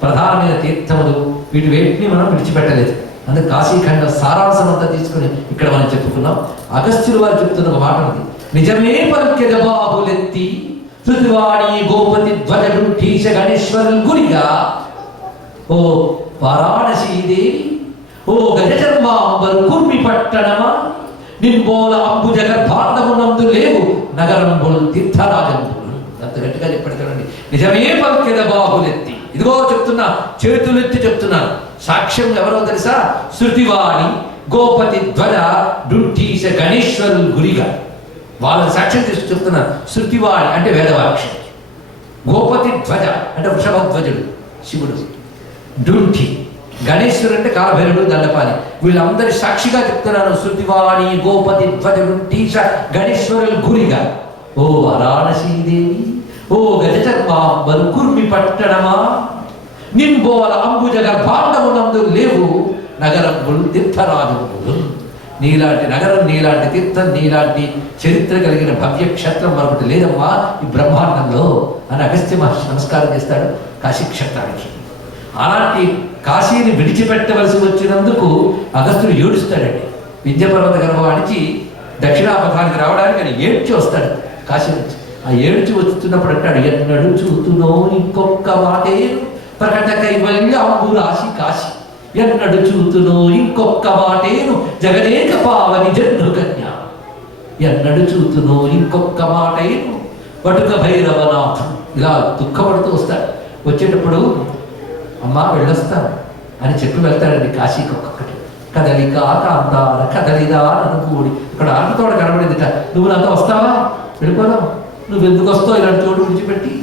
ప్రధానమైన తీర్థములు, వీటి వేటిని మనం విడిచిపెట్టలేదు. అందుకే కాశీఖండం సారాంశం అంతా తీసుకుని ఇక్కడ మనం చెప్పుకున్నాం. అగస్త్యులు వారు చెప్తున్న ఒక మాట ఉంది. నిజమే పలికెద బాబులెత్తి శృతివాణి గోపతి ధ్వజుఠీశ గణేశ్వరుల్ గురిగా, ఓ వారాణసీదేవి, ఓ గజచర్మాంబరు కుర్మి పట్టణమా, నింబోల అంబుజ గర్భాండమునందు లేవు నగరంబులు తీర్థరాజంబులు. అంత గట్టిగా చెప్పాడు చూడండి. నిజమే పలికెద బాబులెత్తి. ఇదిగో చెప్తున్నా, చేతులెత్తి చెప్తున్నాను. సాక్ష్యం ఎవరో తెలుసా? శృతివాణి గోపతి ధ్వజ డుఠీశ గణేశ్వరుల్ గురిగా. వాళ్ళని సాక్ష్యం తీసుకు చెప్తున్నారు. శృతివాణి అంటే వేదవాక్యం, గోపతి ధ్వజ అంటే వృషభధ్వజుడు శివుడు, డుంఠి గణేశ్వరుడు అంటే కాలభైరుడు, దండపాలి. వీళ్ళందరి సాక్షిగా చెప్తున్నాను. శృతివాణి గోపతి ధ్వజ డుంఠీశ గణేశ్వరుల్ గురిగా, ఓ వారాణసీదేవి, ఓ గజచర్మాంబరు కుర్మి పట్టణమా, నింబోల అంబుజ గర్భాండమునందు లేవు నగరంబులు తీర్థరాజంబులు. నీలాంటి నగరం, నీలాంటి తీర్థం, నీలాంటి చరిత్ర కలిగిన భవ్య క్షేత్రం మరొకటి లేదమ్మా ఈ బ్రహ్మాండంలో అని అగస్త్య మహర్షి నమస్కారం చేస్తాడు కాశీ క్షేత్రానికి. అలాంటి కాశీని విడిచిపెట్టవలసి వచ్చినందుకు అగస్త్యుడు ఏడుస్తాడండి. వింధ్యపర్వత గర్భవానికి దక్షిణాపథానికి రావడానికి ఆయన ఏడ్చి వస్తాడు కాశీ నుంచి. ఆ ఏడ్చి వస్తున్నప్పుడు అంటాడు, ఎన్నడు చూతునో ఇంకొక్క మాటే ప్రకట కైవల్య అంబు రాశి కాశీ, ఎన్నడు చూతునో ఇంకొక్క మాటేను జగదేక పావని జన్ను కన్య, ఎన్నడు చూతునో ఇంకొక్క మాటేను వటుక భైరవనాథం. ఇలా దుఃఖపడుతూ వస్తాడు. వచ్చేటప్పుడు అమ్మా వెళ్ళొస్తాను అని చెప్పి వెళ్తాడండి కాశీకి. ఒక్కొక్కటి కదలిక కాంతార కదలిదా అనుకూడి. ఇక్కడ ఆటతోడ కనబడిందిట. నువ్వు నాతో వస్తావా? వెళ్ళిపోదాం. నువ్వు ఎందుకు వస్తావు ఇలాంటి చోటు విడిచిపెట్టి?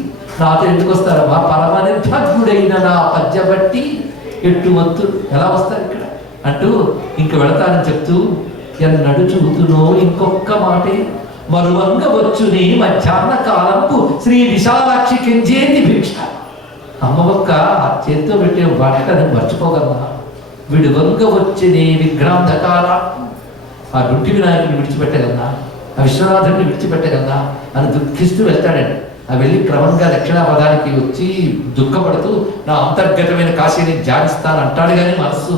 నాతో ఎందుకు వస్తారమ్మా? పరమ నిర్భగ్యుడైన నా పద్య బట్టి ఎట్టు వత్తు ఎలా వస్తారు ఇక్కడ అంటూ ఇంక వెళతానని చెప్తూ, ఎన్నడు చూతునో ఇంకొక్క మాటే మరువంగ వచ్చుని మధ్యాహ్న కాలంపు శ్రీ విశాలాక్షి కింజేతి భిక్ష. అమ్మ ఒక్క ఆ చేతితో పెట్టే వాటని మర్చిపోగలమా? వీడు వంగ వచ్చిని విఘ్నాంధకార, ఆ డుంటి వినాయకుడిని విడిచిపెట్టగలనా? ఆ విశ్వనాథుడిని విడిచిపెట్టగలనా అని దుఃఖిస్తూ వెళ్తాడండి. ఆ వెళ్ళి క్రమంగా దక్షిణాపథానికి వచ్చి దుఃఖపడుతూ నా అంతర్గతమైన కాశీని ధ్యానిస్తాను అంటాడు. కానీ మనస్సు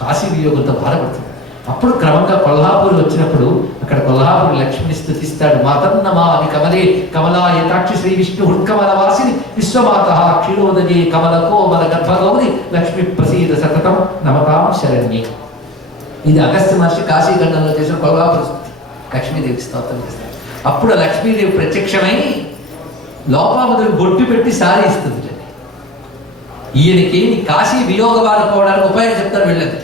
కాశీ వియోగంతో బాధపడుతుంది. అప్పుడు క్రమంగా కొల్హాపూర్ వచ్చినప్పుడు అక్కడ కొల్హాపూర్ లక్ష్మిని స్తుతిస్తాడు. మాతన్నమాది కమలే కమలాయతాక్షి శ్రీ విష్ణు హృత్కమల వాసిని విశ్వమాత క్షీరోదయే కమల కోమల గర్భగౌరి లక్ష్మి ప్రసీద సతతం నమతాం శరణ్యే. ఇది అగస్త్య మహర్షి కాశీఖండంలో చేసిన కొల్హాపూర్. లక్ష్మీదేవి స్తోత్రం చేస్తారు. అప్పుడు ఆ లక్ష్మీదేవి ప్రత్యక్షమై లోపాముద్రకు బొట్టు పెట్టి సారి ఇస్తుంది. ఈయనకి కాశీ వియోగ బాధపోవడానికి ఉపాయం చెప్తారు వెళ్ళండి.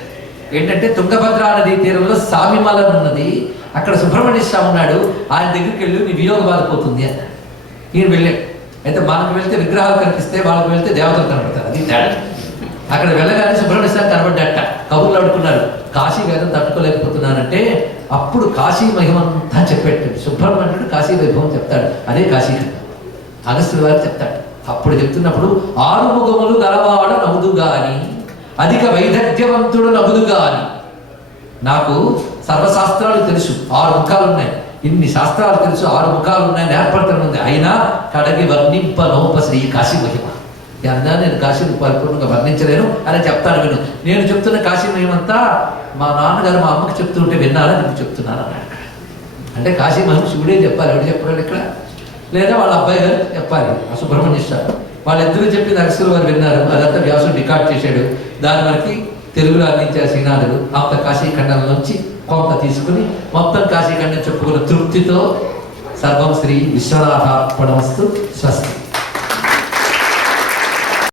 ఏంటంటే తుంగభద్రా నదీ తీరంలో సామిమలం ఉన్నది, అక్కడ సుబ్రహ్మణ్య స్వామి ఉన్నాడు, ఆయన దగ్గరికి వెళ్ళి నీ వియోగ బాధపోతుంది అన్నాడు. ఈయన వెళ్ళాడు. అయితే మనకు వెళ్తే విగ్రహాలు కనిపిస్తే, వాళ్ళకి వెళ్తే దేవతలు కనబడతారు, అది తేడా. అక్కడ వెళ్ళగానే సుబ్రహ్మణ్య స్వామి కనబడ్డట. కబుర్లు అడుకున్నారు, కాశీ వేదం తట్టుకోలేకపోతున్నానంటే అప్పుడు కాశీ మహిమంతా చెప్పేటాడు. సుబ్రహ్మణ్యుడు కాశీ వైభవం చెప్తాడు, అదే కాశీ కథ. అగస్త్యుల వారు చెప్తాడు. అప్పుడు చెప్తున్నప్పుడు ఆరుముఖములు గలవాడ నవ్వుదుగా అని, అధిక వైదగ్ధ్యవంతుడు నవ్వుదుగా అని. నాకు సర్వశాస్త్రాలు తెలుసు, 6 ముఖాలు ఉన్నాయి, ఇన్ని శాస్త్రాలు తెలుసు, 6 ముఖాలు ఉన్నాయి, నేర్పడతనం ఉంది, అయినా కడగి వర్ణింప నోప శ్రీ కాశీ మహిమ. అన్నా నేను కాశీని పరిపూర్ణంగా వర్ణించలేను అని చెప్తాను. విను, నేను చెప్తున్న కాశీ మహిమంతా మా నాన్నగారు మా అమ్మకి చెప్తుంటే విన్నారా, నేను చెప్తున్నాను అన్నాడు. అంటే కాశీ మహిమ శివుడే చెప్పాలి, ఎవడు చెప్పాడు ఇక్కడ? లేదా వాళ్ళ అబ్బాయి గారు చెప్పాలి, ఆ సుబ్రహ్మణ్య స్వామి. వాళ్ళిద్దరూ చెప్పింది అగస్త్యుల వారు విన్నారు, అదంతా వ్యాసుడు రికార్డ్ చేశాడు. దాని వరకు తెలుగులో అందించారు శ్రీనాథుడు. అంత కాశీఖండం నుంచి కొంత తీసుకుని మొత్తం కాశీఖండం చెప్పుకున్న తృప్తితో సర్వం శ్రీ విశ్వనాథార్పణమస్తు. స్వస్తి.